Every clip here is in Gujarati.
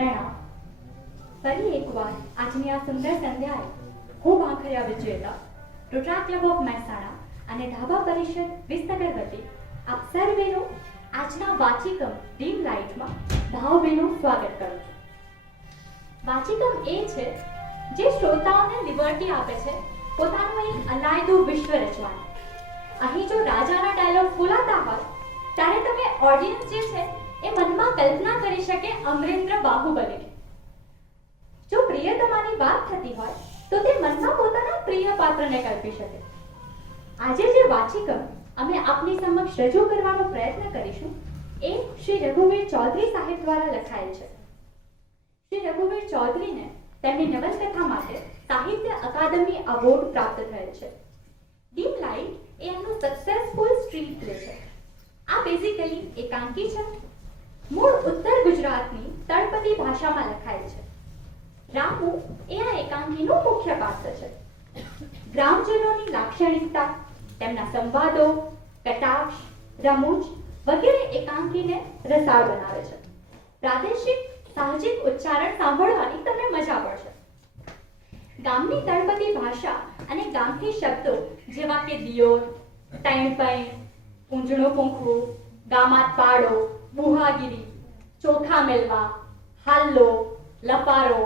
પ્રણામ. ફરી એકવાર આજની આ સુંદર સંધ્યાએ હું ભાંખરિયા વિજેતા રોટરા ક્લબ ઓફ મહેસાણા અને ધાબા પરિષદ વિસનગર વતી આપ સર્વેનું આજના વાચિકમ ડીમ લાઇટમાં ભાવભીનું સ્વાગત કરું છું. વાચિકમ એ છે જે શ્રોતાઓને લિબર્ટી આપે છે પોતાનું એક અલાયદું વિશ્વ રચવાનું. અહીં જો રાજાના ડાયલોગ બોલાતા હોય ત્યારે તમે ઓડિયન્સ જે છે એ મનમાં કલ્પના કરી શકે અમરેન્દ્ર બાહુબલીની. જો પ્રિયતમાની વાત થતી હોય તો તે મનમાં પોતાના પ્રિય પાત્રને કલ્પી શકે. આજે જે વાચિકમ અમે આપની સમક્ષ રજૂ કરવાનો પ્રયત્ન કરીશું એ શ્રી રઘુવીર ચૌધરી સાહેબ દ્વારા લખાયેલ છે. શ્રી રઘુવીર ચૌધરીને તેમની નવલકથા માટે સાહિત્ય અકાદમી એવોર્ડ પ્રાપ્ત થયેલ છે. ડીમ લાઇટ એ એમનું સક્સેસફુલ સ્ટ્રીટ પ્લે છે. આ બેઝિકલી એકાંકી છે. મૂળ ઉત્તર ગુજરાતની તળપદી ભાષામાં લખાયેલ છે. રામુ એ આ એકાંકીનું મુખ્ય પાત્ર છે. ગ્રામજનોની લાક્ષણિકતા, તેમના સંવાદો, કટાક્ષ, રમૂજ વગેરે એકાંકીને રસાળ બનાવે છે. પ્રાદેશિક સાહજિક ઉચ્ચારણ સાંભળવાની તમને મજા પડશે. ગામની તળપદી ભાષા અને ગામઠી શબ્દો જેવા કે દિયોર, તૈણપૈણ, ઊંજણું પૂંખવું, ગામાત પાડો, બુહાગીરી, ચોખા મેલવા, હાલ્લો, લપારો,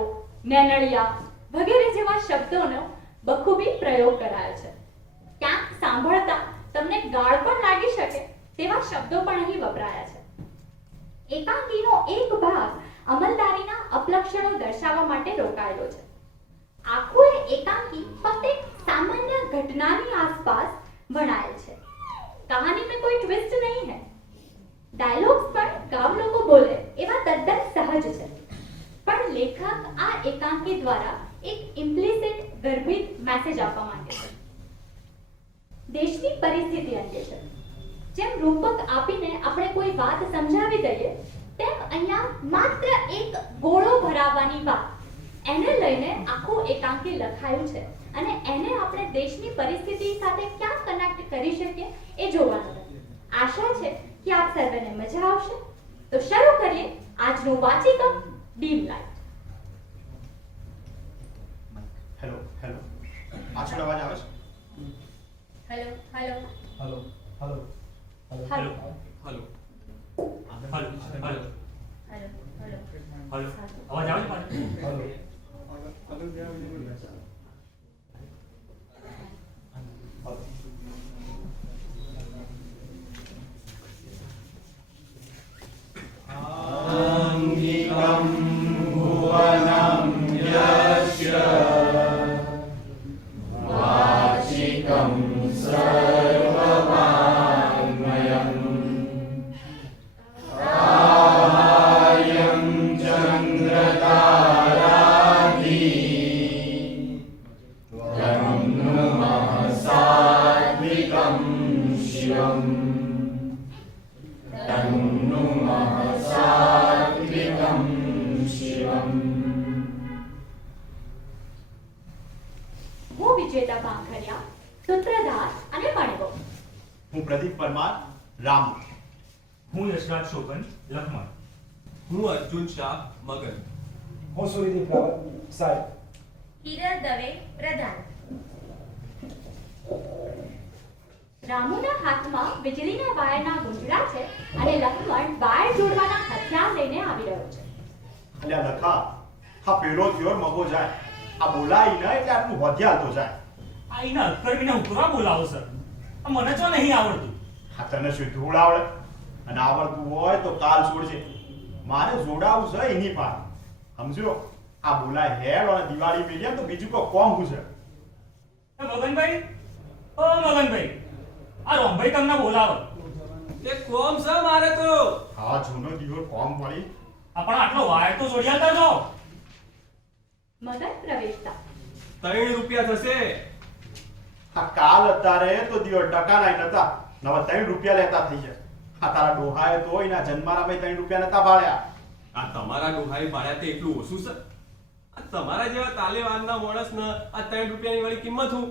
નેનળિયા વગેરે જેવા શબ્દોનો બખૂબી પ્રયોગ કરાયો છે. ક્યાંક સાંભળતા તમને ગાળ પણ લાગી શકે તેવા શબ્દો પણ અહીં વપરાયા છે. એકાંકીનો એક ભાગ અમલદારીના અપલક્ષણો દર્શાવવા માટે રોકાયેલો છે. આખું એ એકાંકી ફક્ત એક સામાન્ય ઘટનાની આસપાસ બનાયેલ છે. કહાની में कोई ट्विस्ट नहीं है. ડાયલોગ્સ પણ ગામ લોકો બોલે એવા તદ્દન સહજ છે. પણ લેખક આ એકાંકી દ્વારા એક ઇમ્પ્લિસિટ ગર્ભિત મેસેજ આપવા માંગે છે. દેશની પરિસ્થિતિ અંગે છે. જેમ રૂપક આપીને આપણે કોઈ વાત સમજાવી દઈએ તેમ અહીંયા માત્ર એક ગોળો ભરાવવાની વાત એને લઈને આખું એકાંકી લખાયું છે અને એને આપણે દેશની પરિસ્થિતિ સાથે ક્યાં કનેક્ટ કરી શકીએ એ જોવાનું છે. આશા છે કે આપ સર્વેને મજા આવશે. તો શરૂ કરીએ આજનું વાચિકમ ડીમ લાઇટ. હેલો હેલો પાછળ અવાજ આવે છે? Hello hello hello hello hello hello hello hello hello आवाज આવે છે પાછી? हेलो आंगिकं भुवनं यस्य वाचिकं सर्ववाङ्मयं आहार्यं चन्द्रताराभिः तन्नुमः सात्विकं शिवम् तन्नुमः सात्विकं शिवम्. હું વિજેતા ભાંખરિયા સૂત્રધાર અને મણવો. હું પ્રદીપ પરમાર રામ. હું યશરાજ શોભન લખમણ. હું અર્જુન શાહ મગન. હું સુરીદીપ રાવત સાહેબ. હિરલ દવે પ્રધાન. રામુના હાથમાં વીજળીના વાયરના ગુંજડા છે અને લક્ષ્મણ વાયર જોડવાના હથિયાર લઈને આવી રહ્યો છે. અલ્યા લખા હા પેલો થયો મગો જાય આ બોલાય ન એટલે આટલું વધ્યા તો જાય. આ એના અક્કર વિના ઉતરવા બોલાવો સર. આ મને તો નહીં આવડતું. હા તને શું ધૂળ આવડે અને આવડતું હોય તો કાલ છોડજે. મારે જોડાવું છે એની પાસે સમજો. આ બોલાય હેડ અને દિવાળી મેલ્યા તો બીજું કોઈ કોમ હું છે. એ મગનભાઈ, ઓ મગનભાઈ, આ રોમભાઈ તમને બોલાવો. તે કોમ છે મારે તો. હા જૂનો દિવસ કોમ મળી. આપણા આટલો વાયર તો જોડિયાતા જો. મગન પ્રવેશતા 3 રૂપિયા થશે. આ કાલ અત્યારે તો દિવસ ટકાના નતા નવા 3 રૂપિયા લેતા થઈ જાય. આ તારા ડોહાએ તો એના જન્મારામાં 3 રૂપિયા નતા ભાળ્યા. આ તમારા ડોહાઈ ભાડ્યા તે એટલું ઓછું છે? આ તમારા જેવા તાલેવાનના માણસને આ 3 રૂપિયાની વાળી કિંમત હું?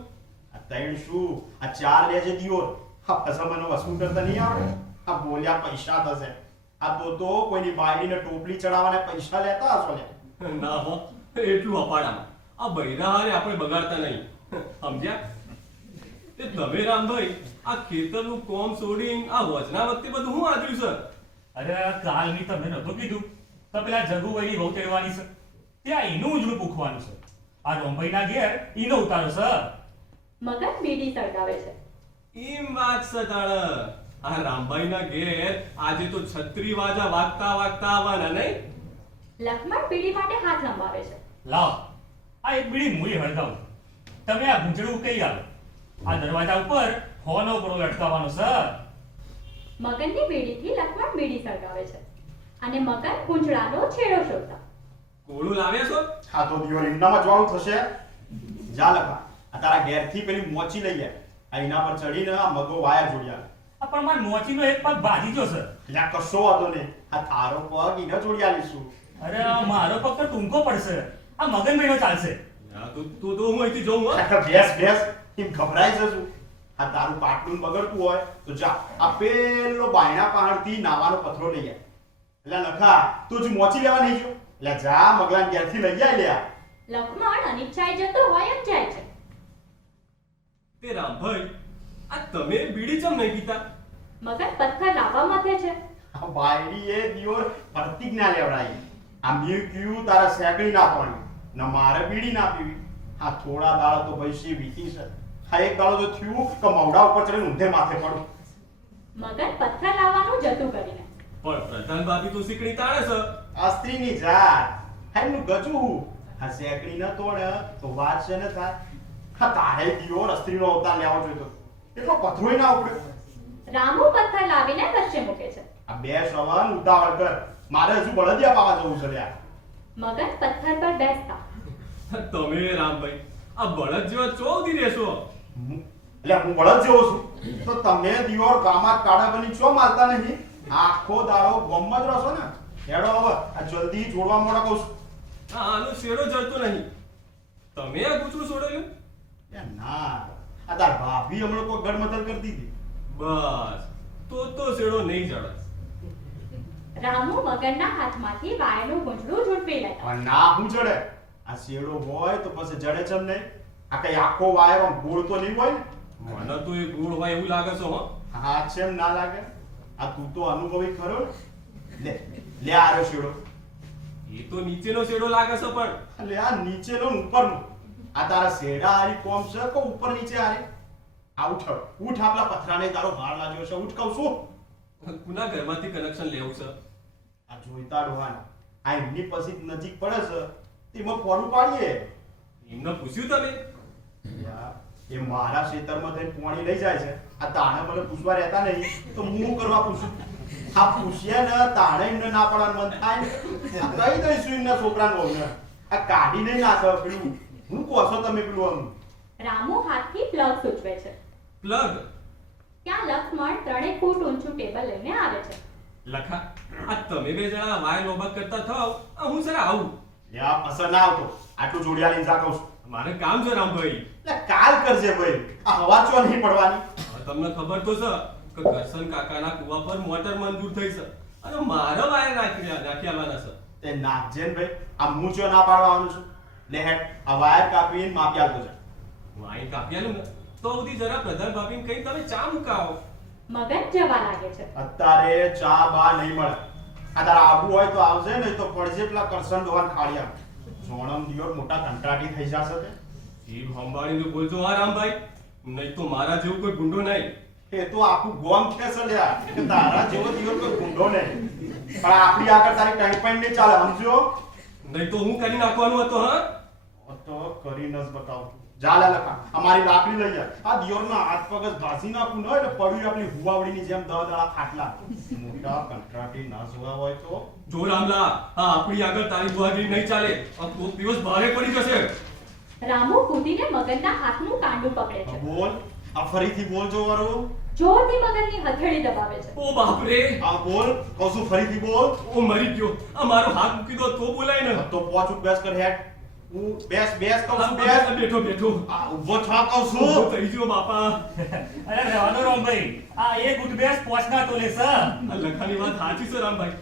આ 3 શું આ 4 લેજે દિયોર. હા પૈસા મને વસૂલ કરતા નહીં આવડે. આ બોલ્યા પૈસા થશે. આ તો કોઈની બાયડીને ટોપલી ચડાવવાના પૈસા લેતા હશો લે. ના હો, એટલું અપાડામાં આ બૈરાહારે આપણે બગાડતા નહીં, સમજ્યા? તે તમે રામભાઈ આ ખેતરનું કોમ છોડીને આ વચના વખતે બધું હું આદ્યું સર? અરે કાલ ની તમને નતું કીધું તો પેલા જગુભાઈની વહુ તેડવાની છે, ત્યાં એનું ઉજળું પૂખવાનું છે. આ રોમભાઈના ઘેર ઈનો ઉતારો છે. મગન બીડી સળગાવે છે. એમ વાત સટાણ, આ રામભાઈના ઘેર આજે તો છત્રી વાજા વાગતા વાગતા આવવાના નહીં? લક્ષ્મણ બીડી માટે હાથ લંબાવે છે. લાવ આ એક બીડી મૂળી હળગાવું, તમે આ ગુંજળું કઈ આવો. આ દરવાજા ઉપર હોનો ગોળો લટકાવવાનો છે. મગનની બીડીથી લક્ષ્મણ બીડી સળગાવે છે અને મગન કુંજળાનો છેડો શોધતા. કોળું લાવ્યા છો? આ તો દિવાળી એમનામાં જવાનું થશે. જા લખા, આ તારા ઘેરથી પેલી મોચી લઈ આય. આ એના પર ચડીને આ મગો વાયર જોડ્યા. આ પણ માર મોચીનો એક પગ ભાજી ગયો છે. એટલે કશો વાંધો નહીં, આ તારો પગ એને જોડી આલીશું. અરે આ મારો પગ તો ટૂંકો પડશે, આ મગન ભાઈનો ચાલશે. હા, તો હું અહીંથી જઉં હો. આખા બેસ એમ ઘબરાઈ જશું. આ તારું પાટલું બગડતું હોય તો જા આ પેલો બાયણા પહાડથી નાવાનો પથરો લઈ આય. એટલે લખા તું જ મોચી લેવા નહીં જો. એટલે જા મગલાન ઘેરથી લઈ આય લે. લક્ષ્મણ અનિચ્છાએ જતો હોય એમ જાય છે. તે રામભાઈ આ તમે બીડી ચમ નહીં પીતા? મગન પથ્થર લાવવા માંગે છે. આ બાયડી એ દિયોર પ્રતિજ્ઞા લેવડાઈ. આ મી ક્યુ તારા સેકડી ના પાણી ન મારે બીડી ના પીવી. આ થોડા દાડા તો ભૈસી વીતી છે. આ એક દાડો જો થયું કે મવડા ઉપર ચડીને ઊંધે માથે પડું. મગન પથ્થર લાવવાનું જતું કરીને. પણ પ્રધાન ભાભી તો શીકડી તાણે છે. આ સ્ત્રીની જાત એમનું ગજું. આ સેકડી ન તોડે તો વાત છે ને થાય. આ તારે દિયોર સ્ત્રીનો અવતાર લેવો જોઈતો. એટલો પથરોય ના ઉપડે. રામુ પથ્થર લાવીને વચ્ચે મૂકે છે. આ બે શ્રવણ ઉતાવળ કર. મારે હજુ બળદિયા પાવા જવું છે લ્યા. મગન પથ્થર પર બેસતા. તમે રામભાઈ આ બળદ જેવા ચોધી રહેશો. એટલે હું બળદ જેવો છું તો તમે દિયોર ગામમાં કાળા બની ચો મારતા નહીં. આખો દાડો ગોમમાં જ રહો છો ને. હેડો હવે આ જલ્દી જોડવા મોડા કહું છું. હા, આનો શેડો જડતો નહીં. તમે આ કૂતરું છોડેલું? એ ના, આ તાર ભાભી હમણાં કોઈ ગડમથલ કરતી હતી. બસ તો શેડો નહીં જડે. રામુ મગનના હાથમાંથી વાયરનું ગુંજળું ઝૂંટવી લેતા. પણ ના હું જડે. આ શેડો હોય તો પછી જડે ચમ નહીં. આ કઈ આખો વાયર આમ ગોળ તો નહીં હોય ને. મને તો એ ગોળ હોય એવું લાગે છે હો. હા છેમ ના લાગે. આ તું તો અનુભવી ખરો ને. લે આ રહ્યો શેડો. એ તો નીચેનો શેડો લાગે છે પણ. એટલે આ નીચેનો ને ઉપરનો. આ તારા શેડા આરી કોમ છે કે ઉપર નીચે આરી? આ ઉઠ ઉઠ, આપલા પથરાને તારો ભાર લાગ્યો છે. ઉઠ કહું છું. કુના ઘરમાંથી કનેક્શન લેવું છે? આ જોઈતા ડોહાન આ એમની પછી નજીક પડે છે તેમાં ફોડું પાડીએ. એમને પૂછ્યું તમે? યાર, એ મારા ખેતરમાં થઈને પાણી લઈ જાય છે. આ તાણે મને પૂછવા રહેતા નહીં તો હું કરવા પૂછું? આ પૂછ્યા ને તાણે એમને ના પડવાનું મન થાય ને. આ કઈ દઈશું એમના છોકરાને વહુને. આ કાઢી નહીં નાખે પેલું. હું કહો છો તમે પેલું આમ. રામુ હાથથી પ્લગ સૂચવે છે. પ્લગ? ત્યાં લક્ષ્મણ 3 ફૂટ ઊંચું ટેબલ લઈને આવે છે. લખા આ તમે બે જણા વાય નોબત કરતા થાવ, આ હું જરા આવું. યા અસર ના આવતો. આટલું જોડિયા લઈને જા કહું છું. મારે કામ છે રામભાઈ. એટલે કાલ કરજે ભાઈ. આ હવા ચો નહીં પડવાની. હવે તમને ખબર તો છે કે કરશન કાકાના કુવા પર મોટર મંજૂર થઈ છે અને મારા વાયર નાખી આવવાના છે. તે નાખજે ને ભાઈ. આ હું ચો ના પાડવાનું છું. લે હેડ આ વાયર કાપીને માપી આવતો છે. વાય કાપ્યાનું ને તો સુધી જરા પ્રધાન ભાભીને કઈ તમે ચા મુકાવો. મગન જવા લાગે છે. અત્યારે ચા બા નહીં મળે. આ તારા આબુ હોય તો આવજે, નહીં તો પડજે પેલા કરશન દોવાન ખાડિયા. જોણમ દિયોર મોટા કંટાટી થઈ જશે તે. જીભ સંભાળીને બોલજો હા રામભાઈ, નહીં તો મારા જેવું કોઈ ગુંડો નહીં. એ તો આખું ગોમ ખેસે લ્યા કે તારા જેવો દિયોર કોઈ ગુંડો નહીં. પણ આપણી આગળ તારી ટાઈમ પાઈન નહીં ચાલે, સમજો? નહીં તો હું કરી નાખવાનું હતો. હા તો કરીને જ બતાવું. જા લે લખા, અમારી લાકડી લઈ જા. આ દિયોરના હાથ પગ જ ઘાસી નાખું ન એટલે પડ્યું આપણી હુવાવડીની જેમ દળદળા ખાટલા. મોટા કંટાટી ના જોવા હોય તો જો રામલા, હા આપણી આગળ તારી બુઆગીરી નહીં ચાલે. આ કોક દિવસ ભારે પડી જશે. રામુ કૂદીને મગનના હાથનું કાંડું પકડે છે. બોલ. આ ફરીથી બોલ જો વારું. જોરથી મગનની હથેળી દબાવે છે. ઓ બાપ રે, આ બોલ. કહું છું ફરીથી બોલ. ઓ મરી ગયો. આ મારો હાથ મૂકી દો તો બોલાય ને. તો પોચ બેસ કર હેડ. હું બેસ કહું છું બેસ. બેઠો બેઠો આ ઊભો થા કહું ઊભો છું. થઈ ગયો બાપા. અરે રહેવા દો રામભાઈ, આ એક ઉઠ બેસ પોચના તોલે છે. આ લખાની વાત સાચી છે રામભાઈ.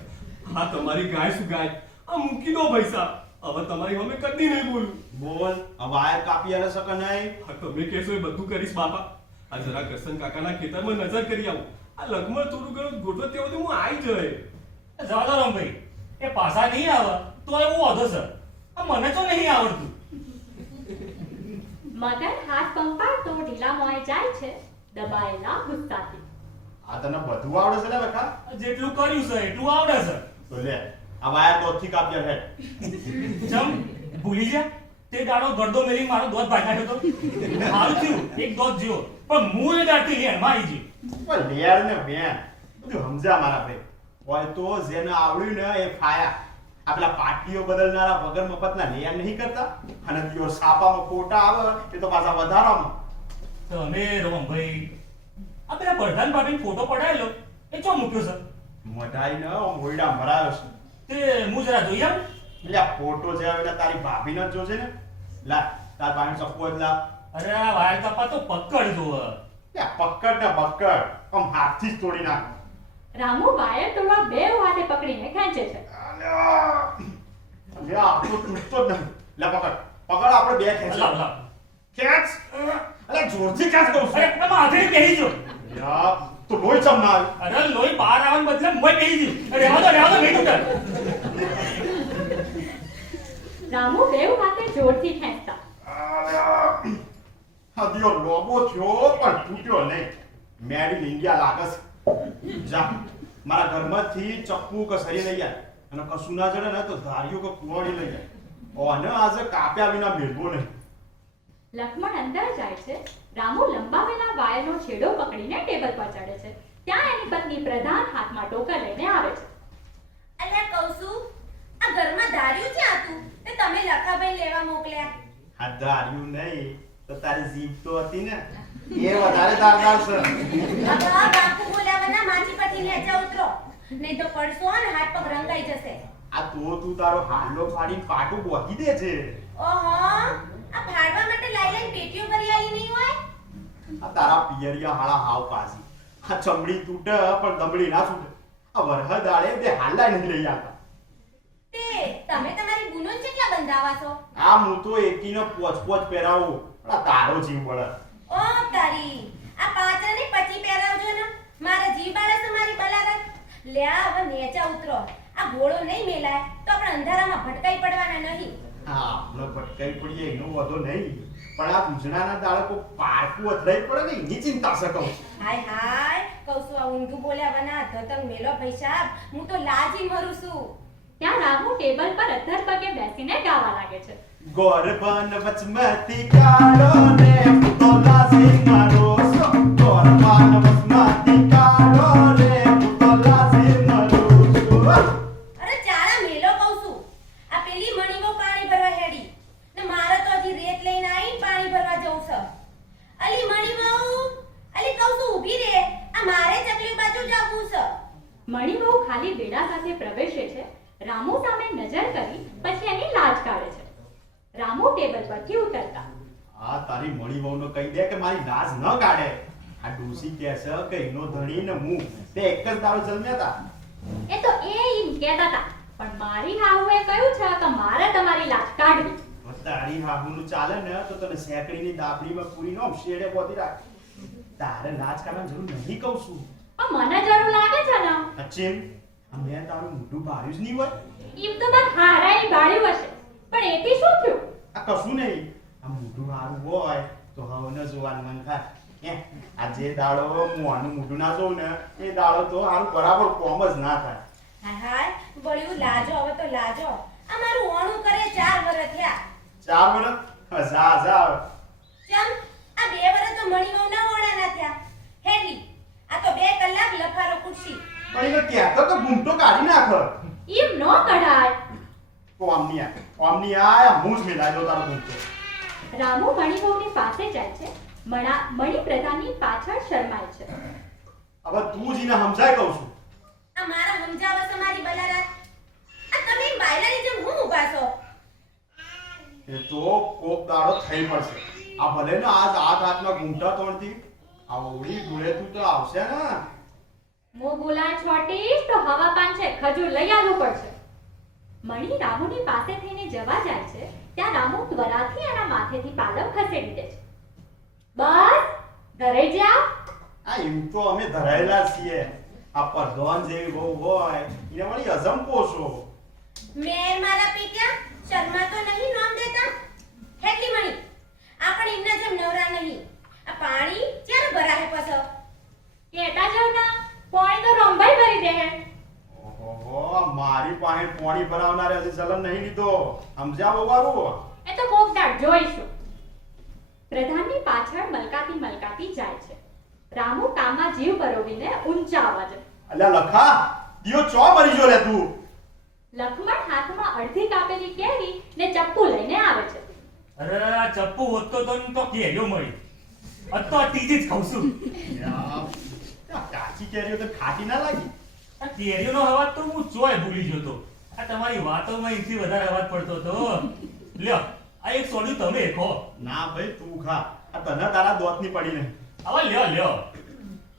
હા તમારી ગાય શું ગાય, આ મૂકી દો પૈસા. હવે તમારી અમે કદી નહીં બોલું. બોલ આ વાયર કાપી આલે શકે નહીં. હા તમે કહેશો એ બધું કરીશ બાપા. આ જરા કરશન કાકાના ખેતરમાં નજર કરી આવું. આ લગમાં થોડું ઘણું ગોઠવો ત્યાં સુધી હું આવી જાય. જવા દો રામભાઈ, એ પાછા નહીં આવે તો એવું વાંધો છે. આ મને તો નહીં આવડતું. મગન હાથ પંપાળતો ઢીલા મોએ જાય છે દબાયેલા ગુસ્સાથી. આ તને બધું આવડે છે ને લખા? જેટલું કર્યું છે એટલું આવડે છે. તો લે આ વાયર દોથી કાપી આલે હેડ. ચમ ભૂલી જા, તે દાડો ગરદો મેલી મારો દોધ ભાઈ નાખ્યો તો. હારું થયું એક દોધ જીવો, પણ હું એ દાડથી લેણમાં આવી ગઈ. પણ લેર ને બેન બધું સમજ્યા મારા ભાઈ. હોય તો જેને આવડ્યું ને એ ફાયા. આપલા પાટીઓ બદલનારા વગર મફતના લેર નહીં કરતા, અને બીજો સાપામાં ફોટા આવે એ તો પાછા વધારામાં. તમે રામભાઈ, આ પેલા પ્રધાન ભાભીનો ફોટો પડાયેલો એ ચો મૂક્યો છે? મઢાઈ ને મોયડા ભરાયો છે. તે હું જરા જોઈ આવું. એટલે આ ફોટો છે એટલે તારી ભાભીને જ જોજે ને. લા તાર ભાઈ સપો જ લા. અરે આ વાયર કપા તો પકડ જો. લે પકડ ને પકડ આમ હાથથી જ તોડી નાખ. રામુ વાયર તોડવા બે હાથે પકડીને ખેંચે છે. લે આ તો તૂટતો જ નહીં. લે પકડ પકડ આપણે બે ખેંચ. લાવ લાવ. ખેંચ. અલે જોરથી ખેંચ કહું અરે છું. તમે હાથે બેહી જો. યાર તો લોહી ચમ ના આવ્યું. અરે લોહી બહાર આવવાને બદલે મોય બેહી ગયું. રહેવા દો નહીં તૂટે. રામુ બે હાથે જોરથી ખેંચતા. હદિયો લોબો થયો પણ તૂટ્યો નહીં. મેડ ઇન ઇન્ડિયા લાગે છે. જા મારા ઘરમાંથી ચપ્પુ કસરી લઈ આય, અને કશું ના જડે ને તો ધારીઓ કે કુવાડી લઈ આય. ઓને આજે કાપ્યા વિના મેળવો નહીં. લક્ષ્મણ અંદર જાય છે. રામુ લંબાવેલા વાયરનો છેડો પકડીને ટેબલ પર ચડે છે. ત્યાં એની પત્ની પ્રધાન હાથમાં ટોકર લઈને આવે છે. અલ્યા કૌસુ, આ ઘરમાં ધાર્યું છે આતું તે તમે લખાભાઈ લેવા મોકલ્યા. આ ધાર્યું નહીં તો તારી જીભ તો હતી ને, એ વધારે ધારદાર છે. હવે આ બાપુ બોલાવાના માછી પરથી નેચા ઉતરો, નહીં તો પડશો ને હાથ પગ રંગાઈ જશે. આ તો તું તારો હાલો ફાડીને પાટું બોધી દે છે. ઓહો, આ ફાડવા માટે લાઈ પેટીઓ ભરી આલી નહીં હોય. આ તારા પિયરિયા હાળા હાવ પાસી. આ ચમડી તૂટે પણ દમડી ના છૂટે. આ વરહદ આળે બે હાલા નહીં લઈ આવતા. તે તમે તમારી ગુનો કેટલા બંધાવા છો? આ હું તો એકીનો પોચ પહેરાવું પણ આ તારો જીવ બળે. ઓ તારી, આ પાત્ર ને પછી પહેરાવજો ને. મારા જીવ બાળસ મારી બલારત. લ્યા હવે નેચા ઉતરો. આ ઘોડો નહીં મેલાય તો આપણે અંધારામાં ભટકાઈ પડવાના નહીં. હા આપણે ભટકાઈ પડીએ એનો વધો નહીં, પણ આ પૂજણાના દાડકો પારકું અથડાઈ પડે ને એની ચિંતા છે કહું. હાય હાય, કહું છું આ ઊંધું બોલ્યા વના ધતંગ મેલો ભાઈ સાહેબ, હું તો લાજી મરું છું. ત્યાં રામુ ટેબલ પર અધ્ધર પગે બેસીને ગાવા લાગે છે. ગોરબન વચમતી કાળો ને પુતલા સિંહ મારો સો. ગોરબન વચમતી કાળો ને પુતલા સિંહ મારો સો. અરે ચાલા મેલો કહું છું. આ પેલી મણીગો પાણી ભરવા હેડી ને મારે તો હજી રેત લઈને આવીને પાણી ભરવા જવું છે. અલી મણીગો, અલી કહું છું ઊભી રે, આ મારે ચકલી બાજુ જવું છે. મણીબહુ ખાલી બેડા સાથે પ્રવેશે છે. રામુ સામે નજર કરી પછી એની લાજ કાઢે છે. રામુ ટેબલ પરથી ઉતરતા આ તારી મળી વહુને કહી દે કે મારી લાજ ન કાઢે. આ ડોસી કહે છે કે એનો ધણી ને હું તે એક જ દાડો જન્મ્યા હતા. એ તો એમ કહેતા હતા, પણ મારી હાહુએ કહ્યું છે કે મારે તમારી લાજ કાઢવી. હવે તારી હાહુનું ચાલે ને તો તને સેકડીની દાબડીમાં પૂરી નો શેડે પોતી રાખ. તારે લાજ કાઢવાની જરૂર નહીં કહું છું. પણ મને જરૂર લાગે છે ને. અચિન મેં તારું મોઢું ભાર્યું જ નહીં હોય. એમ તો માર હારાઈ બાળ્યું હશે, પણ એથી શું થયું? આ કશું નહીં. આ મોઢું હારું હોય તો હવને જોવાનું મન થાય. આ જે દાડો હું આનું મોઢું ના જોઉં ને એ દાડો તો હારું બરાબર કોમ જ ના થાય. હાય હાય, બળ્યું લાજો હવે તો લાજો. આ મારું ઓણું કરે 4 વર્ષ થયા. 4 વર્ષ? જા જા. ચમ, આ 2 વર્ષ તો મણીવના ઓણા ના થયા. હેડી, આ તો 2 કલાક લફારો કુર્સી. પણ એને કહેતો તો ગુંટો કાઢી નાખ. એમ ન કઢાય. ઓમની આ હું જ મિલાઈ દો તારો ગુંટો. રામુ મણીબહુની પાસે જાય છે. મણી પ્રધાનની પાછળ શરમાય છે. હવે તું જ એને સમજાય કહું છું. આ મારા સમજાવસ મારી બલારાત. આ તમે બાયલાની જેમ હું ઊભા છો? એ તો કોક દાડો થઈ પડશે. આ ભલે ને આજ હાથમાં ઘૂંટા તોડતી આ ઓળી ગુળેતું તો આવશે ને. હું બોલાય છોટીશ તો હવા પાન છે ખજૂર લઈ આવવું પડશે. મણી રામુની પાસે થઈને જવા જાય છે ત્યાં રામુ ત્વરાથી એના માથેથી પાલવ ખસેડી દે છે. બસ ધરાઈ જાઓ. આ એમ તો અમે ધરાયેલા છીએ. આ પરધોન જેવી બહુ હોય એને વળી અજંપો છો. મેર મારા પીટ્યા શર્મા તો નહીં નામ દેતા. હેટલી મણી આપણે ઇન્ના જેમ નવરા નહીં. આ પાણી ક્યારે ભરાહે પછ કેતા જાવ ના પાણી તો રંભાઈ ભરી દે. ઓહો મારી પાસે પાણી ભરાવનારે હજી ચલન નહીં લીધો. સમજ્યા બવારું? એ તો કોક દાડ જોઈશું. પ્રધાનની પાછળ મલકાતી જાય છે. રામુ કામમાં જીવ પરોવીને ઊંચા અવાજે અલ્યા લખા દિયો ચો મરી જો લે તું. લખમણ હાથમાં અડધી કાપેલી કેરી ને ચપ્પુ લઈને આવે છે. અરે આ ચપ્પુ હોતો તો કેરીઓ મળી. અતો ત્રીજી જ ખાઉં છું. આ કાચી કેરીઓ તો ખાટી ના લાગી. આ કેરીઓનો અવાજ તો હું ચોય ભૂલી ગયો તો. આ તમારી વાતોમાં એથી વધારે અવાજ પડતો હતો. લ્યો આ એક સોડ્યું તમે ખો. ના ભાઈ તું ખા. આ તને તારા દોતની પડી નહીં. હવે લ્યો.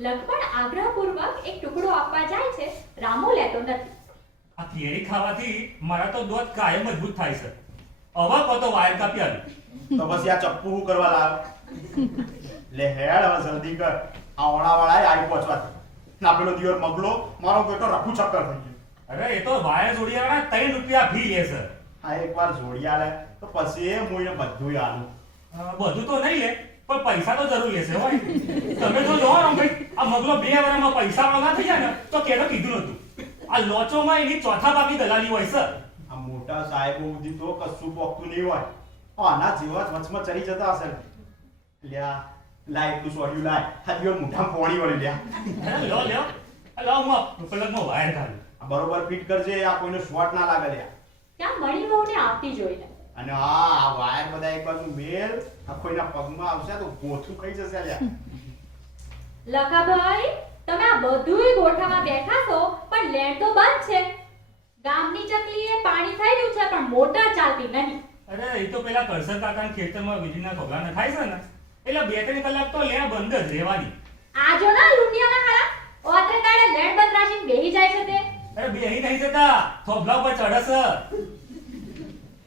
લખમણ આગ્રહપૂર્વક એક ટુકડો આપવા જાય છે. રામુ લેતો નથી. આ કેરી ખાવાથી મારા તો દોત કાયમ મજબૂત થાય છે. હવે કોતો વાયર કાપી આલું. તો પછી આ ચપ્પુ હું કરવા લાવ. લે હેડ હવે જલ્દી કર. આ ઓણાવાળાએ આવી પહોંચવાથી. ના પેલો દિયોર મગલો મારો બેટો રખું ચક્કર થઈ ગયો. અરે એ તો વાયર જોડિયાના 3 રૂપિયા ફી લે છે. આ એકવાર જોડી આલે તો પછી હું એને બધું આલું. બધું તો નહીં લે પણ પૈસા તો જરૂર લેશે હોય. તમે જો જોવો ને ભાઈ આ મગલો 2 વર્ષમાં પૈસા વાળો ના થઈ જાય ને તો કેનો કીધું નતું. આ લોચોમાં એની ચોથા ભાગની દલાલી હોય છે. આ મોટા સાહેબો સુધી તો કશું પોકતું નહીં હોય. આના જેવા જ વચમાં ચડી જતા હશે. લ્યા લાય એટલું સોડ્યું લાય. આ દિયોર મોઢામાં પોણી વળી લ્યા. અરે લ્યો લાવ હું પ્લગમાં વાયર કાઢું. આ બરોબર ફિટ કરજે. આ કોઈને શોર્ટ ના લાગે લ્યા. ત્યાં મણી વહુને આવતી જોઈને અને આ વાયર બધા એક બાજુ મેલ આ કોઈના પગમાં આવશે તો ગોથું ખાઈ જશે લ્યા. લખાભાઈ તમે આ બધુંય ગોઠામાં બેઠા છો પણ લેણ તો બંધ છે. ગામની ચકલીએ પાણી થઈ રહ્યું છે પણ મોટર ચાલતી નહીં. અરે એ તો પેલા કરસર કાકાના ખેતરમાં વીજળીના પગલા નખાય છે ને એટલે 2-3 કલાક તો લે બંધ જ રહેવાની. આ જો ના લુંડિયાના હારા ઓતરે દાડે લેણ બંધ રાખીને બેહી જાય છે તે. અરે બેહી નહીં જતા થોભલા ઉપર ચડે છે.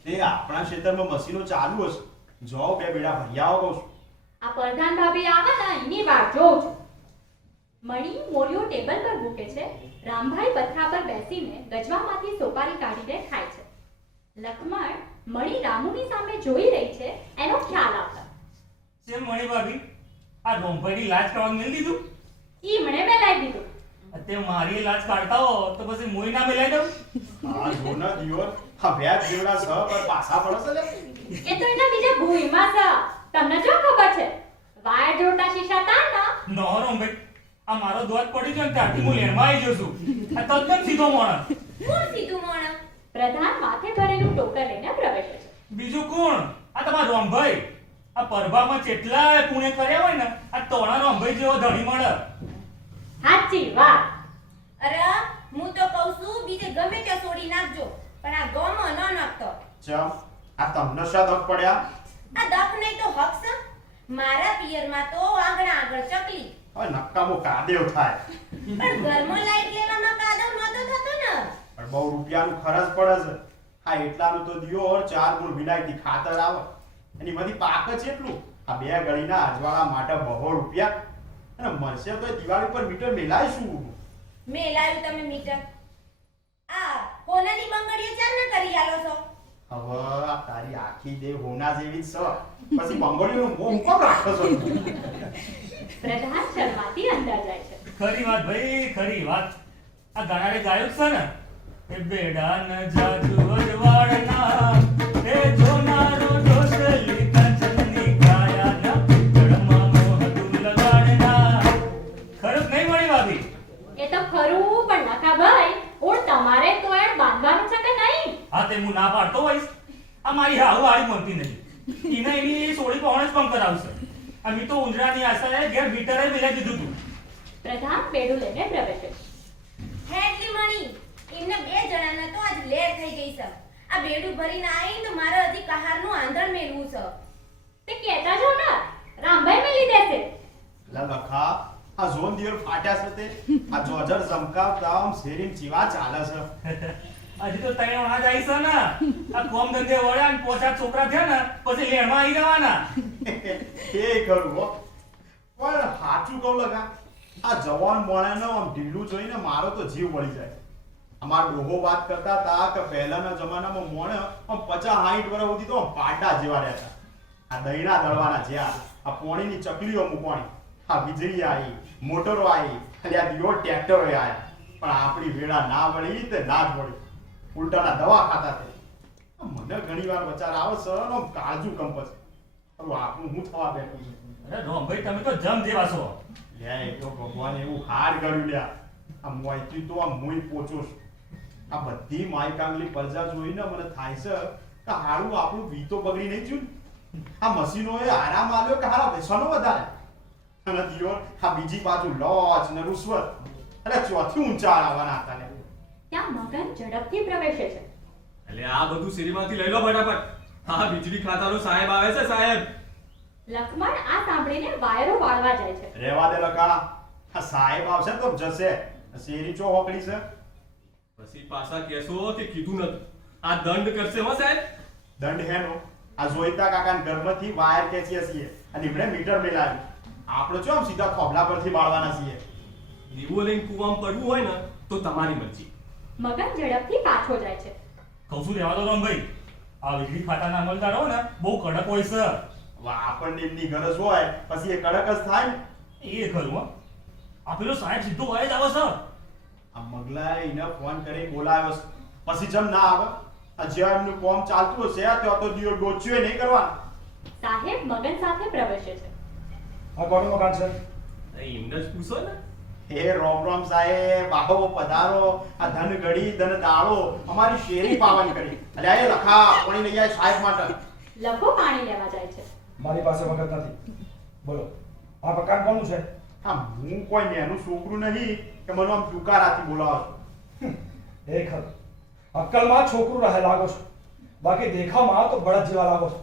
તે આપણા ક્ષેત્રમાં મશીનો ચાલુ હશે. જો બે બેડા ભરી આવો કહું છું. આ પ્રધાન ભાભી આવે ને એની વાત જોઉં છું. મણી મોરિયો ટેબલ પર મૂકે છે. રામભાઈ પથરા પર બેસીને ગજવામાંથી સોપારી કાઢીને ખાય છે. લખમણ મણી રામુની સામે જોઈ રહી છે એનો ખ્યાલ આવતા કેમ મણી ભાભી આ રોંભાઈની લાજ કાઢવાનું મેલ દીધું? ઈ મને મેલાઈ દીધું. તે મારી લાજ કાઢતા હો તો પછી મોઈ ના મેલાઈ દઉં. આ જો ના દિયોર આ વ્યાજ જેવડા સ પર પાછા પડશે લે. એ તો એના બીજા ભૂઈમાં છે. તમને જો ખબર છે વાયર જોડતા શીશા તાર ના નો રોંભાઈ આ મારો દોત પડી ગયો ને ત્યારથી હું લેણમાં આવી જઉં છું. આ તદ્દન સીધો માણસ. કોણ સીધું મોણ? પ્રધાન માથે ભરેલું ટોકર લઈને પ્રવેશે છે. બીજું કોણ? આ તમારા રોંભાઈ. આ પરભામાં જેટલા પુણે કર્યા હોય ને આ તોણા રોંભાઈ જેવો ધણી મળે. સાચી વાત. અરે હું તો કહું છું બીજે ગમે ત્યાં છોડી નાખજો પણ આ ગોમાં ન નાખતો. ચમ આ તમને શા દક પડ્યા? આ દખ નહીં તો હક છે. મારા પિયરમાં તો આંગણા આગળ ચકલી હવે નક્કામો કાદેવ થાય. પણ ઘરમાં લાઈટ લેવામાં કાદવ નતો થતો ને. પણ બહુ રૂપિયાનું ખર્ચ પડે છે. આ એટલાનું તો દિયોર 4 ગુણ વિલાયતી ખાતર આવે. એની માંથી પાક જ એટલું. આ બે ગળીના અજવાળા માટે બહુ રૂપિયા અને મળશે તો દિવાળી પર મીટર મેલાઈશું. મેલાયું તમે મીટર. આ હોનાની બંગડીઓ ચાર ન કરી આલો છો. હવે આ તારી આખી દેહ હોના જેવી જ છે. પછી બંગડીઓનું મોં કોમ રાખો છો? પ્રધાન શર્માથી અંદર જાય છે. ખરી વાત ભાઈ ખરી વાત. આ ગાનારે ગાયું છે ને એ બેડા ન જાજુ અજવાળના એ જોનારો ઢોસલી કંચની કાયાના જળમાં મોહદુલ લગાડના. ખરું નહીં મળી ભાભી? એ તો ખરું પણ લખાભાઈ ઓર તમારે તો એડ બાંધવાનું છે કે નહીં? હા તે હું ના પાડતો હોઈશ. આ મારી હાવ વાળી મળતી નહીં. એને એની સોળી પહોંચ પણ કરાવશે. અમે તો ઉંદરાની આશાએ ઘેર મીટરે મિલાઈ દીધું હતું. પ્રધાન પેડું લઈને પ્રવેશે છે. હેડલી મણી એમને બે જણાને તો આજ લેર થઈ ગઈ છે. આ બેડું ભરીને આવીને તો મારે હજી કહારનું આંધણ મેળવું છે. તે કહેતા જો ને રામભાઈ મેલી દેશે. લા લખા આ ઝોન દિયર ફાટ્યા છે તે આ જોજર જમકાવતા આમ શેરીમ ચીવા ચાલે છે. હજી તો તઈ વણા જાય છે ને આ કોમ ધંધે વળ્યા ને પોચા છોકરા થયા ને પછી લેણમાં આવી જવાના. એ કરું હો. પણ સાચું કહું લગા આ જવાન મોણાનો આમ ઢીલું જોઈને મારો તો જીવ વળી જાય. અમાર ડોહો વાત કરતા હતા કે પહેલાના જમાનામાં મોણે આમ 50-60 વર્ષ સુધી તો આમ પાડા જેવા રહેતા. આ દહીણા દળવાના જ્યાં આ પોણીની ચકલીઓ મૂકવાની, આ વીજળી આવી, મોટરો આવી, અને આ દિયો ટ્રેક્ટરો આવ્યા. પણ આપણી વેળા ના વળી તે ના જ વળી. ઉલટાના દવા ખાતા તે. મને ઘણીવાર વિચાર આવે છે આમ કાળજુ કંપે છે. હવે આપણું હું થવા બેઠું છું. અરે રોમભાઈ તમે તો જમ જેવા છો. લે એ તો ભગવાન એવું હાર કર્યું લ્યા. આ મોયથી તો આ મુઈ પોચો છું. આ બધી માયકાંગલી પરજા જોઈને મને થાય છે કે હારું આપણું વી તો બગડી નહીં થયું ને. આ મશીનોએ આરામ આલ્યો કે હારા પૈસાનો વધારે. અને દિયોર આ બીજી બાજુ લોજ ને રૂશ્વત એટલે ચોથી ઊંચા આવવાના હતા ને. ત્યાં મગન ઝડપથી પ્રવેશે છે. એટલે આ બધું શેરીમાંથી લઈ લો ફટાફટ. હા વીજળી ખાતાનો સાહેબ આવે છે સાહેબ. લક્ષ્મણ આ સાંભળીને વાયરો વાળવા જાય છે. રહેવા દે લકા. આ સાહેબ આવશે તો જશે. શેરી ચો હોકડી છે. પછી પાછા કહેશો કે કીધું નથી. આ દંડ કરશે હો સાહેબ. દંડ હેનો આ જોઈતા કાકાના ઘરમાંથી વાયર ખેંચીએ છીએ અને એમણે મીટર મેલાવ્યું. આપણે જો આમ સીધા થોભલા પરથી બાળવાના છીએ. દીવો લઈને કૂવામાં પડવું હોય ને તો તમારી મરજી. મગન ઝડપથી પાછો જાય છે. કહું છું રહેવા દો રોમભાઈ. આ વીજળી ખાતાના અમલદારો ને બહુ કડક હોય છે. હવે આપણને એમની ગરજ હોય પછી એ કડક જ થાય ને. એ ખરું હો. આ પેલો સાહેબ સીધો હોય જ આવે છે. આ મગલાએ એને ફોન કરી બોલાવ્યો છે. પછી જમ ના આવે. આ જ્યાં એમનું કોમ ચાલતું હશે ત્યાં તો દિયો ડોચ્યો નહીં કરવાનો. સાહેબ મગન સાથે પ્રવેશે છે. આ કોનું મકાન છે? એમને જ પૂછો ને. હે રોમ રોમ સાહેબ, આવો પધારો. આ ધન ઘડી ધન દાળો અમારી શેરી પાવન કરી. અલ્યા એ લખા પાણી લઈ જાય સાહેબ માટે. લખો પાણી લેવા જાય છે. મારી પાસે વખત નથી. બોલો આ મકાન કોનું છે? હા હું કોઈ નેનું છોકરું નહીં કે મને આમ ટુકારાથી બોલાવો છો. એ ખરું અક્કલમાં છોકરું રહે લાગો છો, બાકી દેખાવમાં તો બળદ જેવા લાગો છો.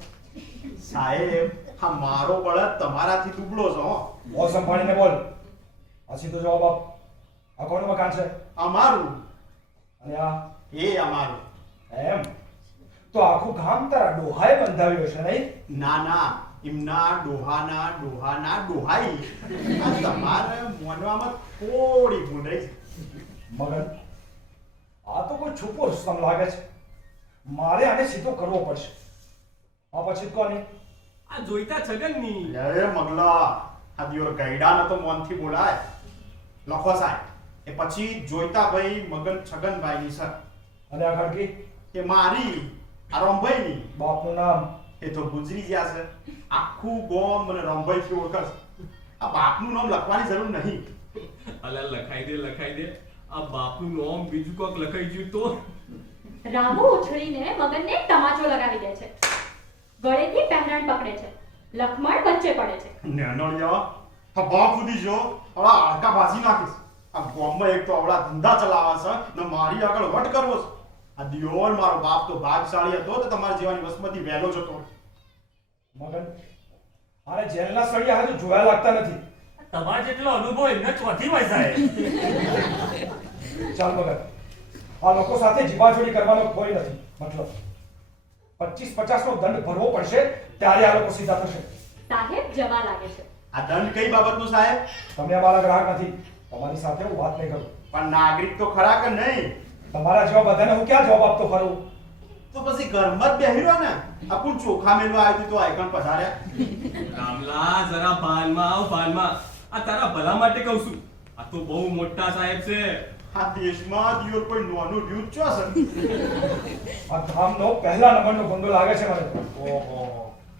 સાહેબ હા મારો બળદ તમારાથી દુબળો છે હો. બહુ સંભાળીને બોલ. આ સીધો જવાબ આપ. આ કોનું મકાન છે? અમારું. અને આ એ અમારું. એમ તો આખું ગામ તારા ડોહાએ બંધાવ્યું છે નહીં? ના ના એમના ડોહાના ડોહાઈ. આ તમારે મોનવામાં થોડી ભૂલ રહી છે. મગન આ તો કોઈ છુપો રસ્તમ લાગે છે. મારે આને સીધો કરવો પડશે. આ પછી કોની? આ જોઈતા છગનની. લે મગલા આ દિયોર ગઈડા તો મોનથી બોલાય. લખો સાહેબ એ પછી જોઈતા ભાઈ મગન છગનભાઈની સર. અને આ ખડકી? એ મારી આ રમભાઈની. બાપનું નામ? એ તો ગુજરી ગયા છે. આખું ગોમ મને રમભાઈથી ઓળખે. આ બાપનું નામ લખવાની જરૂર નહીં. અલા લખાઈ દે. આ બાપનું નામ બીજું કોક લખાઈ ગયું તો. રામુ ઉછળીને મગનને એક તમાચો લગાવી દે છે. ગળેથી પહેરણ પકડે છે. લક્ષ્મણ વચ્ચે પડે છે. નેનોળિયા આ બાપ સુધી જો હવે આડકા ભાજી નાખીશ. આ ગોમમાં એક તો આવડા ધંધા ચલાવે છે ને મારી આગળ વટ કરવો છે. આ દિયોર મારો બાપ તો ભાગશાળી હતો તો તમારી જેવાની વસમતી વહેલો જતો. મગન આને જેલના સળિયા હજુ જોયા લાગતા નથી. તમારા જેટલો અનુભવ એમને ચોથી હોય સાહેબ. ચાલ મગન આ લોકો સાથે જીવાજોડી કરવાનો કોઈ નથી મતલબ. 25-50 નો દંડ ભરવો પડશે ત્યારે આ લોકો સીધા થશે. સાહેબ જવા લાગે છે. આ દંડ કઈ બાબતનું સાહેબ? તમે અમારા ગ્રાહક નથી, તમારી સાથે હું વાત નહીં કરું. પણ નાગરિક તો ખરા કે નહીં? તમારા જેવા બધાને હું ક્યાં જવાબ આપતો ખરું? તો પછી ઘરમાં જ બેહી રહ્યો ને. આ કોણ ચોખા મેલવા આવ્યું તો આઈકન પધાર્યા. રામલા જરા ભાનમાં આવ ભાનમાં. આ તારા ભલા માટે કહું છું. આ તો બહુ મોટા સાહેબ છે. આ દેશમાં દિયોર કોઈ નોનું રહ્યું જ છો સર. આ ગામનો પહેલા નંબરનો ગુંડો લાગે છે મને. ઓહો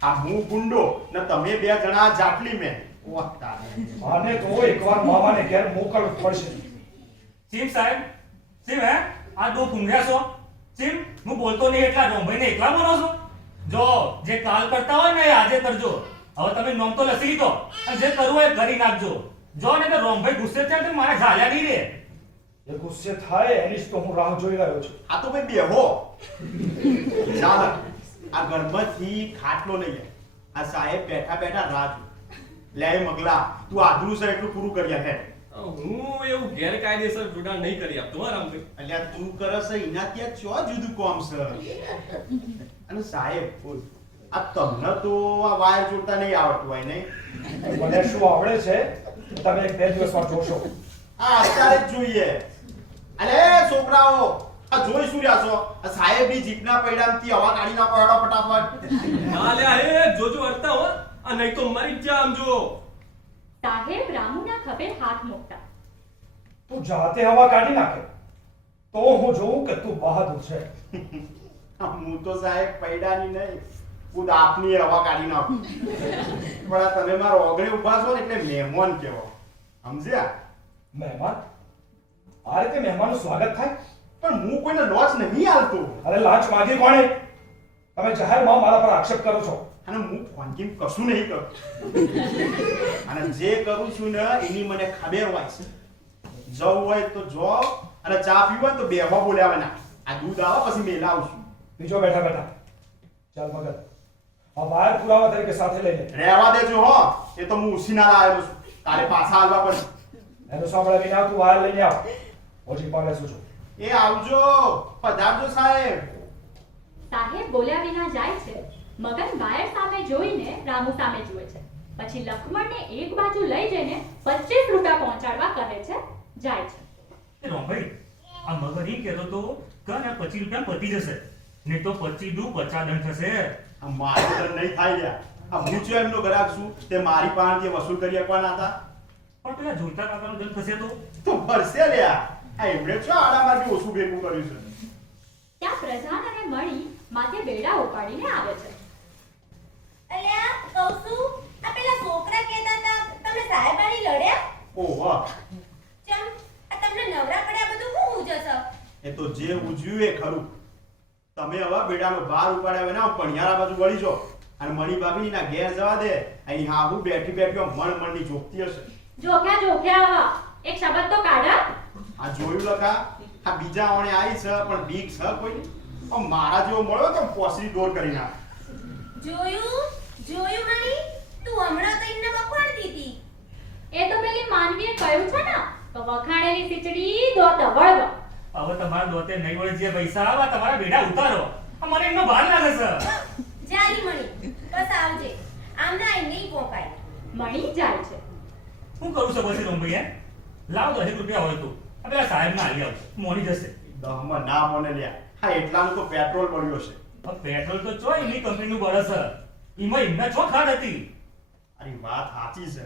આ હું ગુંડો ને તમે બે જણા જાટલી મેં. ઓહ તારે. આને તો એકવાર મામાને ઘેર મોકલવું પડશે. ચીમ સાહેબ ચીમ હે આ દો ભૂંગ્યા છો. ચીમ હું બોલતો નહીં એટલા રોમભાઈને એકલા બોલો છો. જો જે કાલ કરતા હોય ને એ આજે કરજો. હવે તમે નોમ તો લસી લીધો અને જે કરવું હોય એ કરી નાખજો. જો ને તો રોમભાઈ ગુસ્સે થયા તો મારે ઝાલ્યા નહીં રે. એ ગુસ્સે થાય એની જ તો હું રાહ જોઈ રહ્યો છું. આ તો ભાઈ બેહો ચાલ આ ઘરમાંથી ખાટલો લઈ લે. આ સાહેબ બેઠા બેઠા રાહ જો. લે એ મગલા તું આધરું છે એટલું પૂરું કરી આપ. હું એવું ગેરકાયદેસર જોડાણ નહીં કરી આપતો હો રામભાઈ. અલ્યા તું કરસ એના ત્યાં ચો જુદું કોમ છે. અને સાહેબ બોલ આ તમને તો આ વાયર જોડતા નહીં આવડતું હોય નહીં. મને શું આવડે છે તમે એક બે દિવસમાં જોશો. આ અત્યારે જ જોઈએ. અલે છોકરાઓ આ જોઈ શું રહ્યા છો? આ સાહેબની જીભના પૈડામાંથી હવા કાઢી નાખો હેડો ફટાફટ. ના લ્યા એ જોજો અડતા હો આ નહીં તો મરી જ જા આમ જો. સાહેબ રામુના ખભે હાથ મૂકતા. તું જાતે હવા કાઢી નાખે તો હું જોઉં કે તું બહાદુર છે. હું તો સાહેબ પૈડાની નહીં ખુદ આપની હવા કાઢી નાખું. પણ આ તમે મારા ઓગણે ઊભા છો ને એટલે મહેમાન કહેવો સમજ્યા? મહેમાન આ રીતે મહેમાનનું સ્વાગત થાય? પણ હું કોઈને લોચ નહીં આલતો. અરે લાંચ માંગી કોણે? તમે જાહેરમાં મારા પર આક્ષેપ કરો છો. અને હું ફોનથી કશું નહીં કરું. અને જે કરું છું ને એની મને ખબર હોય છે. જવું હોય તો જાઓ અને ચા પીવું હોય તો બેહવા બોલાવવાના. આ દૂધ આવે પછી મેલા આવશું. બીજો બેઠા બેઠા ચાલ મગર આ વાયર પુરાવા તરીકે સાથે લઈ લે. રહેવા દેજો હો એ તો હું ઉસીના લાવેલો છું. કાલે પાછા હાલવા પડશે. એનું સાંભળ્યા વિના તું વાયર લઈને આવ. ઓછી પાડે શું છું. એ આવજો પધારજો સાહેબ. સાહેબ બોલ્યા વિના જાય છે. મગન વાયર સામે જોઈને રામુ સામે જુએ છે. પછી લક્ષ્મણને એક બાજુ લઈ જઈને 25 રૂપિયા પહોંચાડવા કહે છે. જાય છે. એ રામભાઈ આ મગર ઈ કહેતો તો કે ને 25 રૂપિયા પતી જશે ને તો 25 દુ 50 દંડ થશે. આ મારી તો નહીં થાય લ્યા. આ હું જો એમનો ગ્રાહક છું તે મારી પાસેથી વસૂલ કરી આપવાના હતા. પણ પેલા જોઈતા કાકાનો દંડ થશે તો ભરશે લ્યા. આ એમણે છો આડામાંથી ઓછું ભેગું કર્યું છે. ત્યાં પ્રધાન અને મણી માથે બેડા ઉપાડીને આવે છે. અલ્યા કહું છું આ પેલા છોકરા કહેતા હતા તમે સાહેબાની લડ્યા? ઓહો ચમ આ તમને નવરા પડ્યા બધું હું ઉજો છો? એ તો જે ઉજવ્યું એ ખરું. તમે હવે બેડાનો ભાર ઉપાડ્યા વિના પણિયારા બાજુ વળી જો અને મણી ભાભીના ઘેર જવા દે. અહીં હાહુ બેઠી બેઠી મણની જોગતી હશે. જોખ્યા આવા એક શબ્દ તો કાઢા. આ જોયું લખા આ બીજા ઓણે આવી છે પણ બીક છે કોઈ? પણ મારા જેવો મળ્યો તો પોસરી દોર કરી નાખ. જોયું મણી તું હમણાં તો એમને વખોડતી હતી. એ તો પેલી માનવીએ કહ્યું છે ને તો વખાણેલી ખીચડી દોત વળવો. હવે તમારા દોતે નહીં વળે જે પૈસા આવા તમારા બેડા ઉતારો. આ મને એમનો ભાર લાગે છે. જાલી મણી બસ આવજે. આમના એ નહીં પોકાય. મણી જાય છે. હું કરું છું પછી રામભાઈ લાવ 10 રૂપિયા હોય તો આ પેલા સાહેબ ના આલી આવજો મોની જશે. દહમાં ના મને લ્યા. હા એટલાનું તો પેટ્રોલ મળ્યો છે. હવે પેટ્રોલ તો ચો એની કંપનીનું બરસ છે. ઈમાં એમના ચો ખાડ હતી. અરે વાત સાચી છે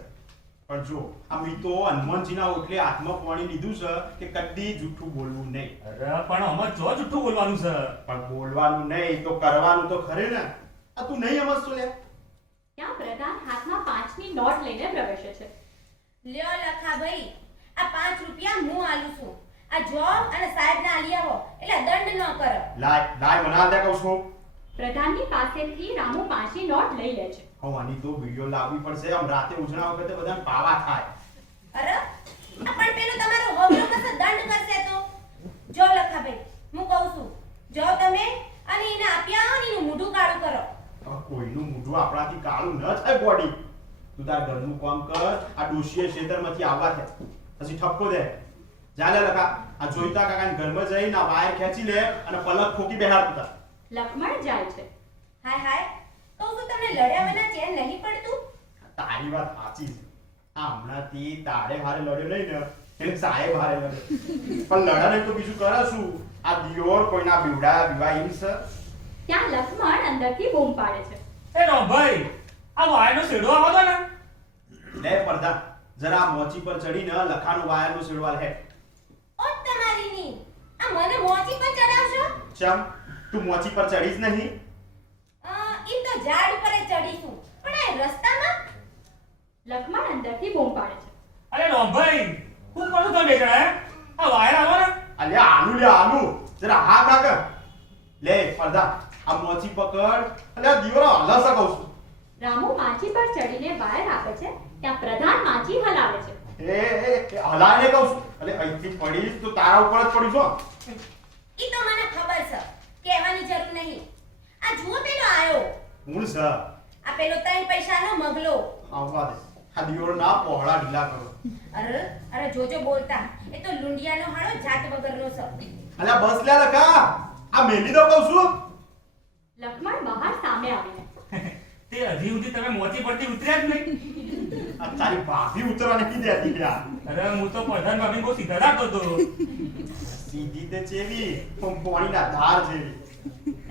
પણ જો આ મી તો હનુમાનજીના ઓટલે હાથમાં પાણી લીધું છે કે કદી જૂઠું બોલવું નહીં. અરે પણ આમાં ચો જુઠ્ઠું બોલવાનું છે. પણ બોલવાનું નહીં તો કરવાનું તો ખરે ને. આ તું નહીં સમજતો લે. ત્યાં પ્રધાન હાથમાં 5ની નોટ લઈને પ્રવેશે છે. લ્યો લખા ભાઈ આ 5 રૂપિયા હું આલું છું. આ જોબ અને સાહેબના આલી આવો એટલે દંડ ન કરો. લાય મના દે કહું છું. પ્રધાનની પાસેથી રામુ 5ની નોટ લઈ લે છે. હવાની તો વિડિયો લાવવી પડશે. આમ રાતે ઉજણા વખતે બધાને પાવા થાય. અરે આ પણ પેલું તમારું હોબલો કસે દંડ કરશે તો જો લખા ભાઈ હું કહું છું જો તમે અને એને આપ્યા હો ને એનું મોઢું કાળું કરો. હવે કોઈનું મોઢું આપણાથી કાળું ન થાય બોડી. તું તાર ઘરનું કામ કર. આ ડોશીએ ખેતરમાંથી આવવા થયા પછી ઠપકો દે. જાલે લખા આ જોઈતા કાકાને ઘરમાં જઈને આ વાયર ખેંચી લે અને પલક ખોકી બેહાડતા. લક્ષ્મણ જાય છે. હાય કહું છું તમને લડ્યા વિના ચેન નહીં પડતું. તારી વાત સાચી છે. આ હમણાંથી તારે હારે લડ્યો નહીં ને એટલે સાહેબ હારે લડ્યો. પણ લડા નહીં તો બીજું કરે શું? આ દિયોર કોઈના બીવડા વિવાહીન છે. ત્યાં લક્ષ્મણ અંદરથી બૂમ પાડે છે. એ રામભાઈ આ વાયરનો શેડો આવો તો ને. લે પડદા જરા મોચી પર ચડીને લખાનું વાયરનું શેડવાલ હે. ઓ તમારીની આ મને મોચી પર ચડાવશો? ચમ તું મોચી પર ચડીશ નહીં? ઈ તો ઝાડ ઉપર ચડીશું પણ આ રસ્તામાં. લક્ષ્મણ અંદરથી બૂમ પાડે છે. અરે રામભાઈ હું કરું તો બેગડા આ વાયર આવો ને. અલ્યા આલુ લે આલુ જરા હા કાકા લે પડદા આ મોચી પકડ. અલ્યા દિયોરા હલાસા કહું છું. રામુ માછી પર ચડીને વાયર આપે છે. ત્યાં પ્રધાન માછી હલાવે છે. હલાઈને કહું છું. અલે અહીંથી પડીશ તો તારા ઉપર જ પડીશ હો. ઈ તો મને ખબર છે કહેવાની જરૂર નહીં. આ જુઓ પેલો આયો, હું છે આ પેલો 3 પૈસાનો મગલો. આવવા દે. આ દિયોળ ના પહોળા ઢીલા કરો. અરે અરે જોજો બોલતા, એ તો લુંડિયાનો હાડો જાત વગરનો છે. અલ્યા બસ લે લખા, આ મેલી દો કહું છું. લક્ષ્મણ બહાર સામે આવીને તે હજી સુધી તમે મોતી પરથી ઉતર્યા જ નહીં. આ તારી ભાભી ઉતરવા નથી દેતી લ્યા. અરે હું તો પ્રધાન ભાભી બહુ સીધા રાખતો હતો. સીધી તે ચેવી પણ પોણીના ધાર જેવી.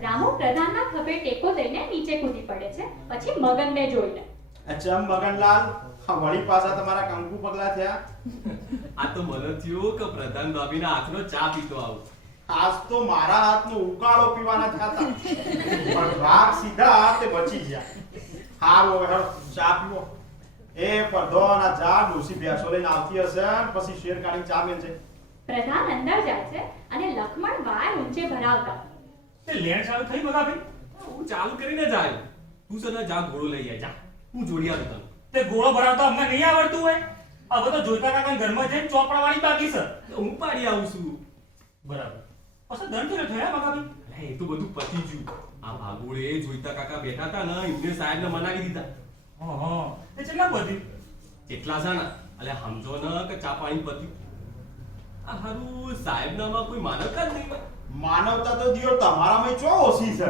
રામુ પ્રધાનના ખભે ટેકો દઈને નીચે કૂદી પડે છે, પછી મગનને જોઈને. અચ્છા મગનલાલ, આ વળી પાછા તમારા કંકુ પગલા થયા. આ તો મને થયું કે પ્રધાન ભાભીના હાથનો ચા પીતો આવું. આજ તો મારા હાથનો ઉકાળો પીવાના થતા, પણ રાગ સીધા તે બચી ગયા. હારો હેડો ચા પીવો. એ પરધોના ચા ડોસી ભેંસો લઈને આવતી હશે, પછી શેર કાઢીને ચા મેલશે. પ્રધાન અંદર જાય છે અને લક્ષ્મણ વાય ઊંચે ભરાવતા. તે લેણ ચાલુ થઈ બગાભાઈ? હું ચાલુ કરીને જ આવ્યો. તું છે ને જા ઘોડો લઈ આય જા. હું જોડી આવું તને. તે ગોળો ભરાવતા અમને નહીં આવડતું હોય? હવે તો જોઈતા કાકા ઘરમાં જઈને ચોપડા વાળી બાકી છે. તો હું પાડી આવું છું. બરાબર. પછી દંડ કેનો થયા બગાભાઈ? અરે એ તો બધું પતી ગયું. આ ભાગોળે જોઈતા કાકા બેઠા હતા ને એમને સાહેબને મનાવી દીધા. હા તે કેટલા બધી? કેટલા છે ને અલે સમજો ને કે ચા પાણી પતી. આ હારું સાહેબનામાં કોઈ માનવતા જ નહીં હોય. માનવતા તો દિયો તમારામાં ચો ઓછી છે.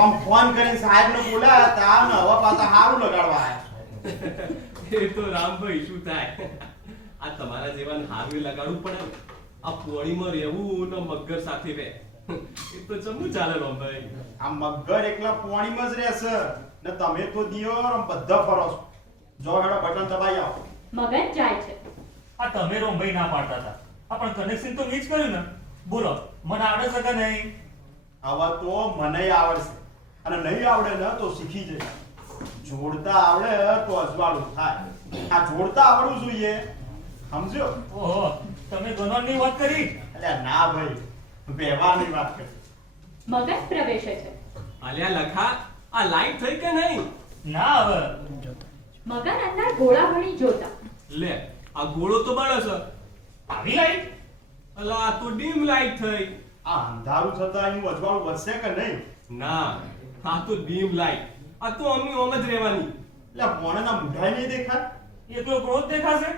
આમ ફોન કરીને સાહેબને બોલાયા હતા ને હવે પાછા હારું લગાડવા આયા. એ તો રામભાઈ શું થાય, આ તમારા જેવાને હારું લગાડવું પડે ને. આ પોળીમાં રહેવું ને મગર સાથે રહે એ તો ચમું ચાલે રામભાઈ. આ મગર એકલા પોણીમાં જ રહેશે ને તમે તો દિયો આમ બધા ફરો છો. જો હેડો બટન દબાઈ આવો. મગન જાય છે. આ તમે રોમભાઈ ના પાડતા હતા. આ પણ કનેક્શન તો મેં જ કર્યું ને. બોલો મને આવડે છે કે નહીં? આવા તો મને આવડશે અને નહીં આવડે ને તો શીખી જશે. જોડતા આવડે તો અજવાળું થાય. આ જોડતા આવડવું જોઈએ, સમજ્યો? ઓહો તમે ગણવાની વાત કરી. અલ્યા ના ભાઈ, વ્યવહારની વાત કરી. મગન પ્રવેશે છે. અલ્યા લખા આ લાઈટ થઈ કે નહીં? ના હવે મગન અંદર ગોળા ભણી જોતા. લે આ ગોળો તો બળે છે. આવી લાઈટ? અલા આ તો ડીમ લાઈટ થઈ. આ અંધારું થતા એનું અજવાળું વધશે કે નહીં? ના આ તો ડીમ લાઈટ. આ તો અમની ઓમ જ રહેવાની. એટલે મોણાના મુઢાઈ નહીં દેખાય. એકલો ક્રોધ દેખાશે?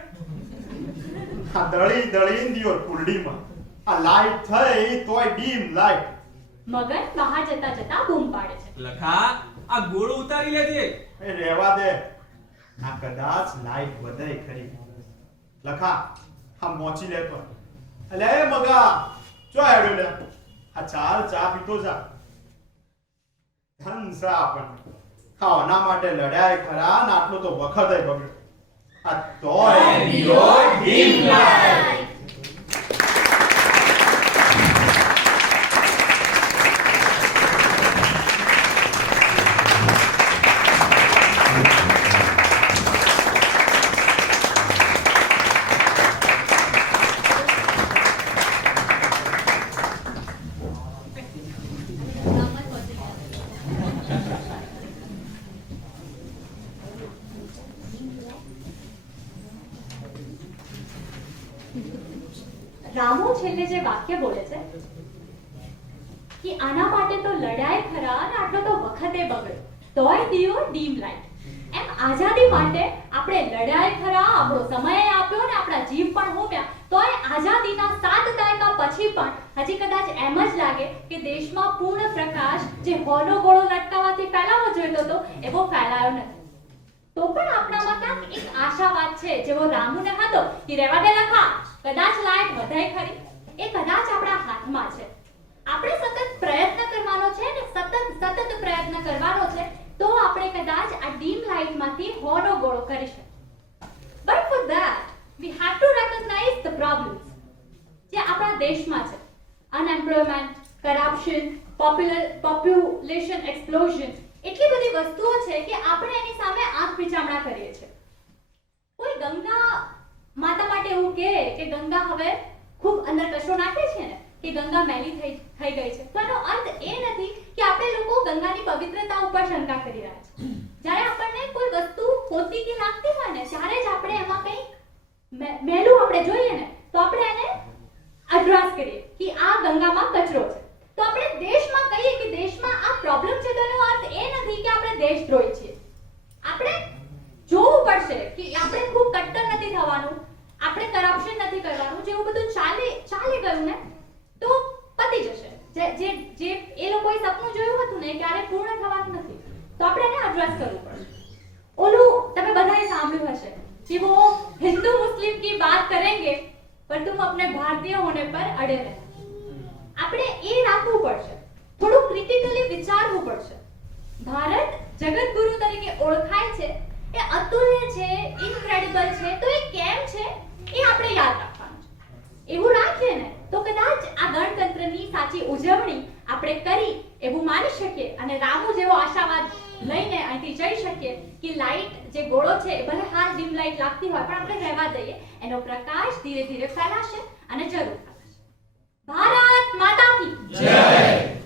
આ દળી દળીને દિયો કુલડીમાં. આ લાઈટ થઈ તોય ડીમ લાઈટ. મગન બહાર જતા જતા બૂમ પાડે છે. લખા આ ગોળો ઉતારી લેજે. એ રહેવા દે. આ કદાચ લાઈટ વધે ખરી. લખા આ મોચી લેતો. અલે એ મગા ચો હેડ્યો લે. આ ચાલ ચા પીતો જા. ધનસા આપણને ખાવાના માટે લડ્યા ખરા ને આટલો તો વખત બગડ્યો. આ તોય દિયો ડીમ લાઈટ. રામુ છેલ્લે જે વાક્ય બોલે છે કે આના માટે તો લડાય ખરા અને આટલો તો વખતે બગડ્યો તોય દિયો ડીમ લાઈટ. એમ આઝાદી માટે આપણે લડાય ખરા, આપણો સમય આપ્યો ને આપણા જીવ પણ હોમ્યા, તોય આઝાદીના 7 દાયકા પછી પણ હજી કદાચ એમ જ લાગે કે દેશમાં પૂર્ણ પ્રકાશ જે હોલો ગોળો લટકાવવાથી ફેલાવો જોઈતો હતો એવો ફેલાયો નથી. તો પણ આપણામાં ક્યાંક એક આશાવાદ છે જેવો રામુને હતો કે રહેવા દે લખા, કદાચ લાઈટ વધે ખરી, એ કદાચ આપણા હાથમાં છે. આપણે સતત પ્રયત્ન કરવાનો છે ને સતત પ્રયત્ન કરવાનો છે તો આપણે કદાચ આ ડીમ લાઈટમાંથી હોનો ગોળો કરી શકીએ. But for that we have to recognise the problems જે આપણા દેશમાં છે. અનએમ્પ્લોયમેન્ટ, કરપ્શન, પોપ્યુલેશન એક્સપ્લોઝન, એટલી બધી વસ્તુઓ છે કે આપણે એની સામે આંખ મીચામણા કરીએ છીએ. કોઈ ગંગા માતા માટે એવું કહે કે ગંગા હવે ખૂબ અંદર કચરો નાખે છે ને કે ગંગા મેલી થઈ ગઈ છે, તો એનો અર્થ એ નથી કે આપણે લોકો ગંગાની પવિત્રતા ઉપર શંકા કરી રહ્યા છે. જ્યારે આપણને કોઈ વસ્તુ ખોટી કે લાગતી હોય ને ત્યારે જ આપણે એમાં કંઈક મેલું આપણે જોઈએ ને તો આપણે એને અડ્રેસ કરીએ કે આ ગંગામાં કચરો છે. તો આપણે દેશમાં કહીએ કે દેશમાં આ પ્રોબ્લેમ છે, તો એનો અર્થ એ નથી કે આપણે દેશદ્રોહી છીએ. આપણે જોવું પડશે કે આપણે ખૂબ કટ્ટર નથી થવાનું, આપણે કરપ્શન નથી કરવાનું. જેવું બધું ચાલે ગયું ને તો પતી જશે. જે એ લોકોએ સપનું જોયું હતું ને ક્યારે પૂર્ણ થવાનું નથી, તો આપણે એને એડ્રેસ કરવું પડશે. ઓલું તમે બધાએ સાંભળ્યું હશે कि वो हिंदू मुस्लिम की बात करेंगे पर तुम अपने भारतीय होने पर अड़े रहना. આપણે એ રાખવું પડશે, થોડું ક્રિટિકલી વિચારવું પડશે. ભારત જગતગુરુ તરીકે ઓળખાય છે, એ અતુલ્ય છે, ઇનક્રેડિબલ છે, તો એ કેમ છે એ આપણે યાદ રાખવાનું છે. એવું રાખીએ ને તો કદાચ આ ગણતંત્રની સાચી ઉજવણી આપણે કરી એવું માની શકીએ અને રામુ જેવો આશાવાદ લઈને અહીંથી જઈ શકીએ કે લાઈટ જે ગોળો છે એ ભલે હાલ ડીમ લાઈટ લાગતી હોય પણ આપણે રહેવા દઈએ, એનો પ્રકાશ ધીરે ધીરે ફેલાશે અને જરૂર ફેલાશે. ભારત માતા કી જય.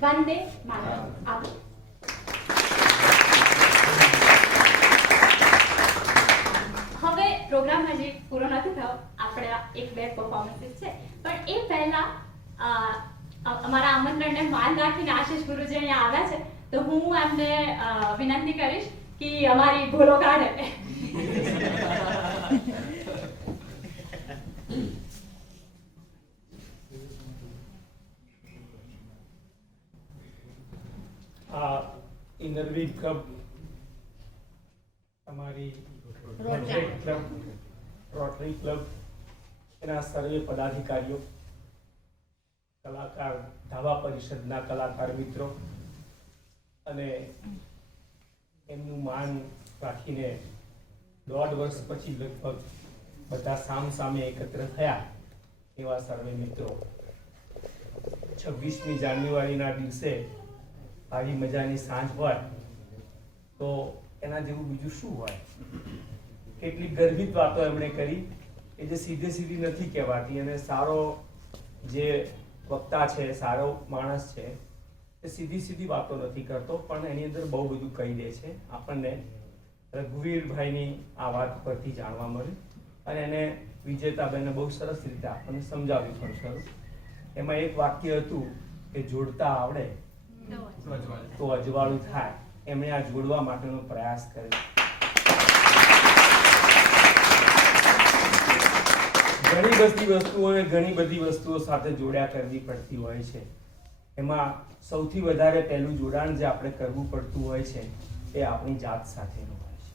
વંદે માતરમ. આભાર. હવે પ્રોગ્રામ હજી પૂરો નથી થયો, આપણે એક બે પરફોર્મન્સીસ છે, પણ એ પહેલા અમારા આમંત્રણને માન રાખીને આશીષ ગુરુજી અહીંયા આવ્યા છે, તો હું એમને વિનંતી કરીશ કે અમારી ભૂલો કાઢે. આ ઇનરવી ક્લબ અમારી રોટરી ક્લબ એના સર્વે પદાધિકારીઓ, કલાકાર ધાબા પરિષદના કલાકાર મિત્રો અને એમનું માન રાખીને 1.5 વર્ષ પછી લગભગ બધા સામે એકત્ર થયા એવા સર્વે મિત્રો 26મી જાન્યુઆરીના દિવસે આવી મજાની સાંજ હોય તો એના જેવું બીજું શું હોય. કેટલીક ગર્વિત વાતો એમણે કરી કે જે સીધી નથી કહેવાતી, અને સારો જે વક્તા છે, સારો માણસ છે, એ સીધી વાતો નથી કરતો પણ એની અંદર બહુ બધું કહી દે છે. આપણને રઘુવીરભાઈની આ વાત પરથી જાણવા મળ્યું અને એને વિજેતાબેને બહુ સરસ રીતે આપણને સમજાવ્યું પણ ખરું. એમાં એક વાક્ય હતું કે જોડતા આવડે તો અજવાળું થાય. એમણે આ જોડવા માટેનો પ્રયાસ કર્યો. ઘણી બધી વસ્તુઓ સાથે જોડ્યા કરવી પડતી હોય છે. એમાં સૌથી વધારે પહેલું જોડાણ જે આપણે કરવું પડતું હોય છે એ આપણી જાત સાથેનું હોય છે.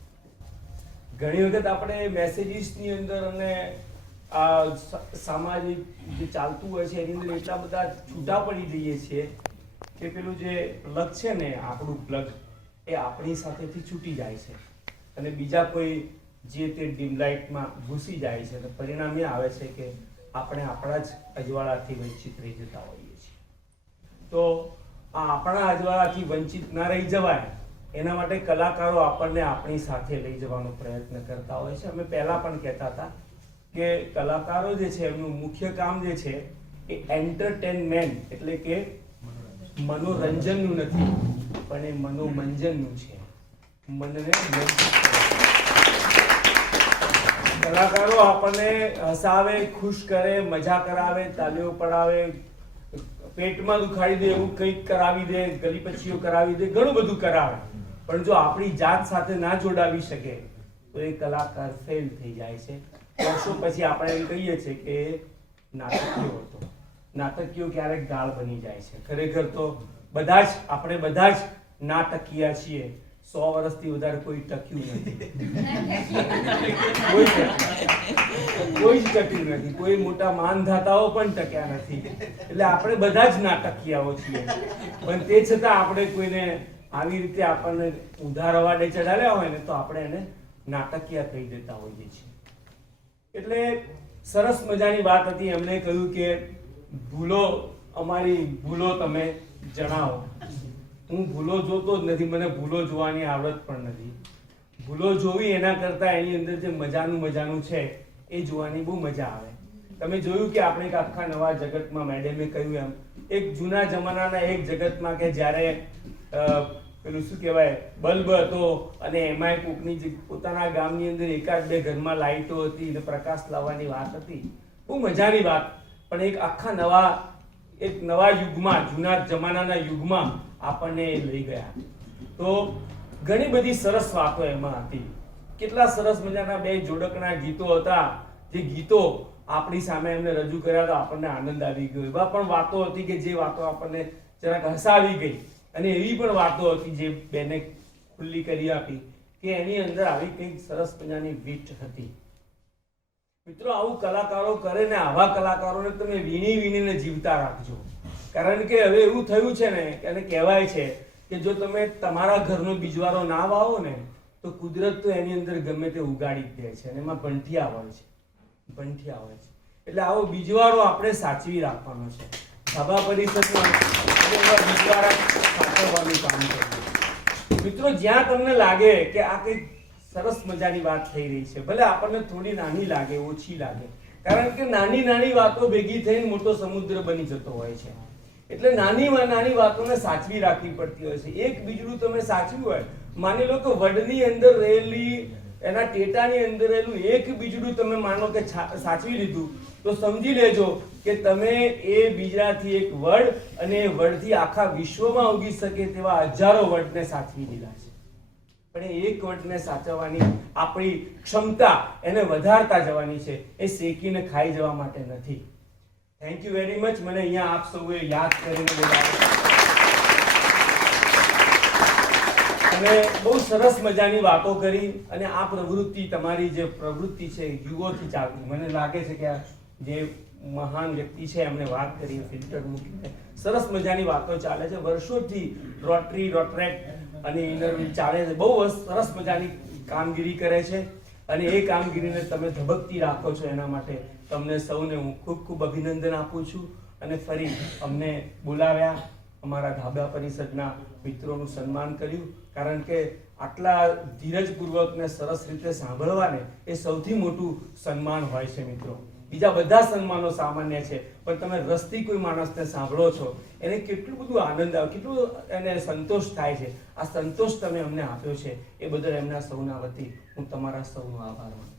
ઘણી વખત આપણે મેસેજીસની અંદર અને આ સામાજિક જે ચાલતું હોય છે એની અંદર એટલા બધા છૂટા પડી જઈએ છીએ કે પેલું જે પ્લગ છે ને, આપણું પ્લગ, એ આપણી સાથેથી છૂટી જાય છે અને બીજા કોઈ જે તે ડીમ લાઇટમાં ઘૂસી જાય છે. તો પરિણામ એ આવે છે કે આપણે આપણા જ અજવાળાથી વંચિત રહી જતા હોઈએ છીએ. તો આ આપણા અજવાળાથી વંચિત ના રહી જવાય એના માટે કલાકારો આપણને આપણી સાથે લઈ જવાનો પ્રયત્ન કરતા હોય છે. અમે પહેલા પણ કહેતા હતા કે કલાકારો જે છે એમનું મુખ્ય કામ જે છે એ એન્ટરટેનમેન્ટ એટલે કે મનોરંજનનું નથી પણ એ મનોમંજનનું છે. મનને કલાકારો આપણને હસાવે, ખુશ કરે, મજા કરાવે, તાલીઓ પડાવે, પેટમાં દુખાડી દે એવું કંઈક કરાવી દે, ગલી પછીઓ કરાવી દે, ઘણું બધું કરાવે. પણ જો આપણી જાત સાથે ના જોડાવી શકે તો એ કલાકાર ફેલ થઈ જાય છે. વર્ષો પછી આપણે એમ કહીએ છીએ કે નાટકીય હતો. નાટકીય ક્યારેક ગાળ બની જાય છે. ખરેખર તો આપણે બધા જ નાટકીય છીએ. 100 વર્ષથી વધારે કોઈ ટક્યું નથી. કોઈ જ ટક્યું નથી. કોઈ મોટા માનધાતાઓ પણ ટક્યા નથી. એટલે આપણે બધા જ નાટકીયાઓ છીએ. પણ તે છતાં આપણે કોઈને આવી રીતે આપણને ઉધાર અવાડે ચડાવ્યા હોય ને તો આપણે એને નાટકીયા કહી દેતા હોઈએ છીએ. એટલે સરસ મજાની વાત હતી. એમણે કહ્યું કે અમારી ભૂલો તમે જણાવો. હું ભૂલો જોતો જ નથી, મને ભૂલો જોવાની આવડત પણ નથી. ભૂલો જોવી એના કરતાં એની અંદર જે મજાનું છે એ જોવાની બહુ મજા આવે. તમે જોયું કે આપણે એક આખા નવા જગતમાં, મેડમે કહ્યું એમ, એક જૂના જમાનાના એક જગતમાં કે જ્યારે પેલું શું કહેવાય બલ્બ હતો અને એમાંય કોકની જે પોતાના ગામની અંદર એકાદ બે ઘરમાં લાઇટો હતી અને પ્રકાશ લાવવાની વાત હતી. બહુ મજાની વાત. પણ એક આખા નવા યુગમાં, જૂના જમાનાના યુગમાં આપણને લઈ ગયા. તો ઘણી બધી સરસ વાતો એમાં હતી. કેટલા સરસ મજાના બે જોડકના ગીતો હતા, જે ગીતો આપણી સામે એમને રજૂ કર્યા તો આપણને આનંદ આવી ગયો. એવા પણ વાતો હતી કે જે વાતો આપણને જરાક હસાવી ગઈ, અને એવી પણ વાતો હતી જે બેને ખુલ્લી કરી આપી કે એની અંદર આવી કંઈક સરસ મજાની વીટ હતી. મિત્રો, આવું કલાકારો કરે ને આવા કલાકારોને તમે વીણીને જીવતા રાખજો. કારણ કે હવે એવું થયું છે ને, એને કહેવાય છે કે જો તમે તમારા ઘરનો બીજવારો ના વાવો ને તો કુદરત તો એની અંદર ગમે તે ઉગાડી જ દે છે, અને એમાં બંઠિયા હોય છે. એટલે આવો બીજવારો આપણે સાચવી રાખવાનો છે. સભા પરિષદમાં બીજવારા સાચવવાનું કામ કરવું. મિત્રો, જ્યાં તમને લાગે કે આ કંઈક સરસ મજાની વાત થઈ રહી છે, ભલે આપણને થોડી નાની લાગે, ઓછી લાગે, કારણ કે નાની નાની વાતો ભેગી થઈને મોટો સમુદ્ર બની જતો હોય છે. એટલે નાની વાતોને સાચવી રાખવી પડતી હોય છે. એક બીજડું તમે સાચવ્યું હોય, માની લો કે વડની અંદર રહેલી, એના ટેટાની અંદર રહેલું એક બીજડું તમે માનો કે સાચવી લીધું, તો સમજી લેજો કે તમે એ બીજરાથી એક વડ, અને એ વડથી આખા વિશ્વમાં ઉગી શકે તેવા હજારો વડને સાચવી લીધા છે. પણ એ એક વડને સાચવવાની આપણી ક્ષમતા એને વધારતા જવાની છે, એ શેકીને ખાઈ જવા માટે નથી. Thank you very much. મને અહીંયા આપ સૌએ યાદ કરીને બોલાવ્યા અને બહુ સરસ મજાની વાતો કરી. અને આ પ્રવૃત્તિ, તમારી જે પ્રવૃત્તિ છે યુગોથી ચાલતી, મને લાગે છે કે આ જે મહાન વ્યક્તિ છે એમણે વાત કરી, ફિલ્ટર મૂકીને સરસ મજાની વાતો ચાલે છે. વર્ષોથી રોટરેક્ટ અને ઇનરવ્યુ ચાલે છે. બહુ સરસ મજાની કામગીરી કરે છે, અને એ કામગીરીને તમે ધબકતી રાખો છો. એના માટે તમને સૌને હું ખૂબ ખૂબ અભિનંદન આપું છું. અને ફરી અમને બોલાવ્યા, અમારા ધાબા પરિષદના મિત્રોનું સન્માન કર્યું, કારણ કે આટલા ધીરજપૂર્વક ને સરસ રીતે સાંભળવાને એ સૌથી મોટું સન્માન હોય છે. મિત્રો, બીજા બધા સન્માનો સામાન્ય છે, પણ તમે રસથી કોઈ માણસને સાંભળો છો, એને કેટલું બધું આનંદ આવે, કેટલું એને સંતોષ થાય છે. આ સંતોષ તમે અમને આપ્યો છે, એ બદલ એમના સૌના વતી હું તમારા સૌનો આભાર માનું.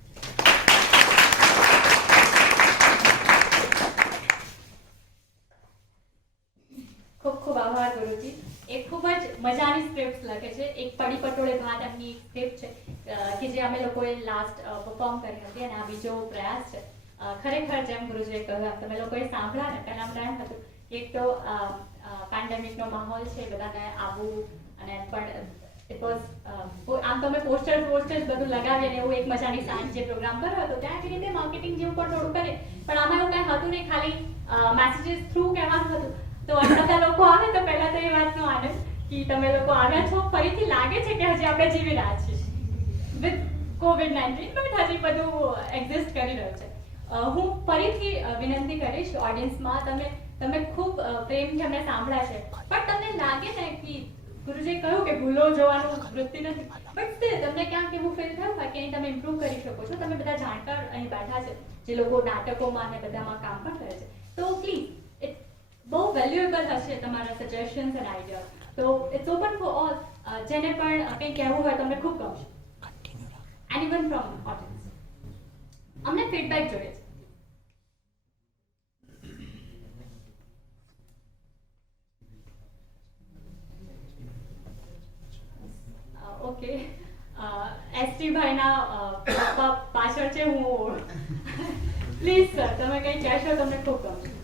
ખૂબ ખૂબ આભાર ગુરુજી. એ ખૂબ જ મજાની સ્ક્રિપ્ટ લખે છે. એક પડી પટોળે ભાત એમની સ્ક્રિપ્ટ છે કે જે અમે લોકોએ લાસ્ટ પરફોર્મ કરી હતી, અને આ બીજો પ્રયાસ છે. ખરેખર જેમ ગુરુજીએ કહ્યું, તમે લોકોએ સાંભળ્યા ને, પહેલા એમ હતું એક તો પેન્ડેમિકનો માહોલ છે, બધાને આવવું, અને પણ ઇટ વોઝ આમ તમે પોસ્ટર્સ બધું લગાવીએ ને એવું એક મજાની સાંજે પ્રોગ્રામ કર્યો હતો. ત્યાં એવી રીતે માર્કેટિંગ જેવું પણ થોડું કરે, પણ આમાં એવું કાંઈ હતું નહીં, ખાલી મેસેજીસ થ્રુ કહેવાનું હતું. તો આટલા બધા લોકો આવે તો પહેલા તો એ વાતનો આનંદ કે તમે લોકો આવ્યા છો. ફરીથી લાગે છે કે હજી આપણે જીવી રહ્યા છીએ વિથ COVID-19, બટ હજી બધું એક્ઝિસ્ટ કરી રહ્યું છે. હું ફરીથી વિનંતી કરીશ ઓડિયન્સમાં, તમે ખૂબ પ્રેમથી અમને સાંભળ્યા છે, પણ તમને લાગે ને કે ગુરુજીએ કહ્યું કે ભૂલો જોવાનું વૃત્તિ નથી, બટ સ્ટીલ તમને ક્યાંક એવું ફીલ થયું હોય કે તમે ઇમ્પ્રૂવ કરી શકો છો. તમે બધા જાણકાર અહીં બેઠા છે, જે લોકો નાટકોમાં અને બધામાં કામ પણ કરે છે, તો પ્લીઝ બહુ વેલ્યુએબલ હશે તમારા સજેશન્સ એન્ડ આઈડિયા. તો ઇટ્સ ઓપન ફોર ઓલ. જેને પણ કંઈ કહેવું હોય તમને ખૂબ ગમશે. Anyone from audience. અમને ફીડબેક જોઈએ છે. ઓકે, એસટી ભાઈના પપ્પા પાછળ છે. હું પ્લીઝ સર, તમે કંઈ કહેશો, તમને ખૂબ ગમશે.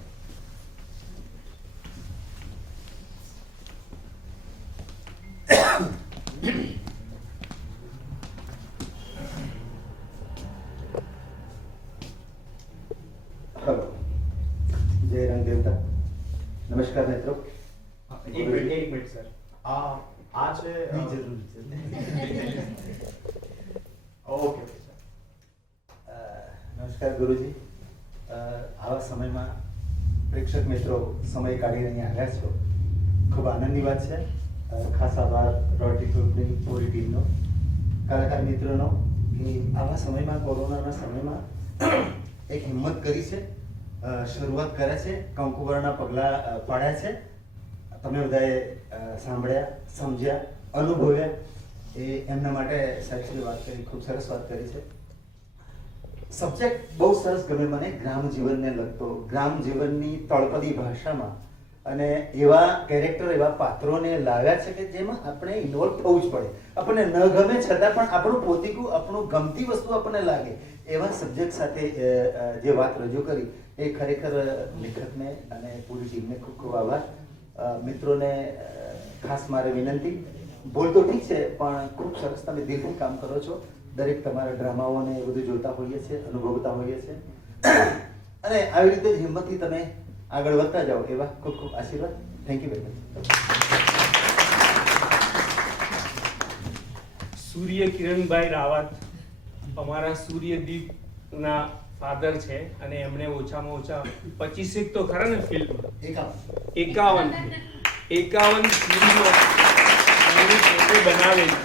હેલો, જય રંગ દેવતા. નમસ્કાર મિત્રો. એક મિનિટ સર. આ છે જરૂર છે. ઓકે. નમસ્કાર ગુરુજી. આવા સમયમાં પ્રેક્ષક મિત્રો સમય કાઢીને અહીંયા આવ્યા છો, ખૂબ આનંદની વાત છે. ખાસ આભાર રોટરી ગ્રુપની પૂરી ટીમનો, કલાકાર મિત્રોનો, કે આવા સમયમાં, કોરોનાના સમયમાં એક હિંમત કરી છે, શરૂઆત કરે છે, કંકુવરના પગલાં પાડ્યા છે. તમે બધાએ સાંભળ્યા, સમજ્યા, અનુભવ્યા એ એમના માટે સાહેબશ્રીએ વાત કરી, ખૂબ સરસ વાત કરી છે. સબ્જેક્ટ બહુ સરસ ગમે મને, ગ્રામ જીવનને લગતો, ગ્રામ જીવનની તળપદી ભાષામાં અને એવા કેરેક્ટર, એવા પાત્રોને લાવ્યા છે કે જેમાં આપણે ઇન્વોલ્વ થવું જ પડે. આપણને ન ગમે છતાં પણ આપણું પોતીકું, આપણું ગમતી વસ્તુ આપણને લાગે એવા સબ્જેક્ટ સાથે જે વાત રજૂ કરી એ ખરેખર લેખકને અને પૂરી ટીમને ખૂબ ખૂબ આભાર. મિત્રોને ખાસ મારે વિનંતી, બોલ તો ઠીક છે પણ ખૂબ સરસ તમે દિલથી કામ કરો છો. દરેક તમારા ડ્રામાઓને એ બધું જોતા હોઈએ છીએ, અનુભવતા હોઈએ છીએ અને આવી રીતે જ હિંમતથી તમે આગળ વધતા જાઓ એવા ખૂબ ખૂબ આશીર્વાદ. Thank you very much. Surya Kiranbhai Rawat અમારા સૂર્યદીપના ફાધર છે અને એમણે ઓછામાં ઓછા 25 તો ખરા ને ફિલ્મ 51 ફિલ્મો એમણે પોતે બનાવેલી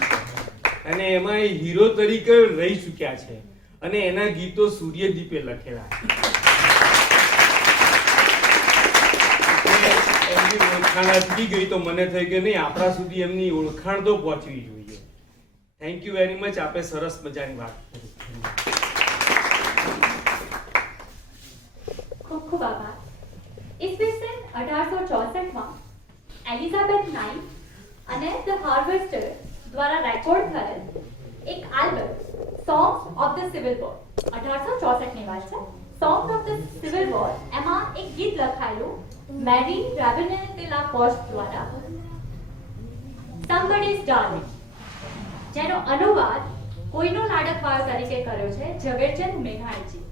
અને એમાં એ હીરો તરીકે રહી ચૂક્યા છે અને એના ગીતો સૂર્યદીપે લખેલા છે. એમની ઓળખાણ અટકી ગઈ તો મને થઈ કે નહીં, આપણા સુધી એમની ઓળખાણ તો પહોંચવી જોઈએ. Thank you very much. આપે સરસ મજાની વાત કરી. ખૂબ ખૂબ આભાર. ઈસવીસન 1864 એલિઝાબેથ નાઇટ અને ધ હાર્વેસ્ટર દ્વારા રેકોર્ડ થયેલ એક album songs of the civil war, 1864 ની વાત છે. Songs of the civil war, એમાં એક ગીત લખાયેલું મેરી રાબિને de la Poste દ્વારા, Somebody's Darling, જેનો અનુવાદ કોઈનો લાડકવાળ તરીકે કર્યો છે ઝવેરચંદ મેઘાણીજી.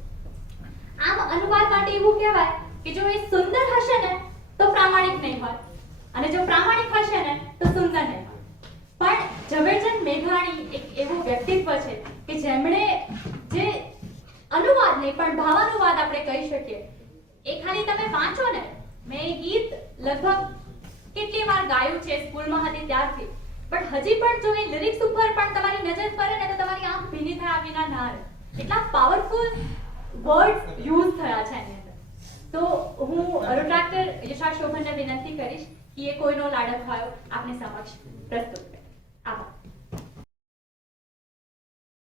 આમ અનુવાદ માટે એવું કહેવાય કે જો એ સુંદર હશે ને તો પ્રામાણિક નહીં હોય અને જો પ્રામાણિક હશે ને તો સુંદર નહીં હોય. પણ ઝવેરચંદ મેઘાણી એક એવું વ્યક્તિત્વ છે કે જેમણે જે અનુવાદ નહીં પણ ભાવાનુવાદ આપણે કહી શકીએ, એ ખાલી તમે વાંચો ને, મેં એ ગીત લગભગ કેટલી વાર ગાયું છે સ્કૂલમાં હતી ત્યારથી, પણ હજી પણ જો એ લિરિક્સ ઉપર પણ તમારી નજર પડે ને તો તમારી આંખ ભીની થયા વિના ના રહે. એટલા પાવરફુલ વર્ડ્સ યુઝ થયા છે એની અંદર. તો હું રૂટ્રાક્ટર યશા શોભનને વિનંતી કરીશ કે એ કોઈનો લાડક હોય આપની સમક્ષ પ્રસ્તુત કરે.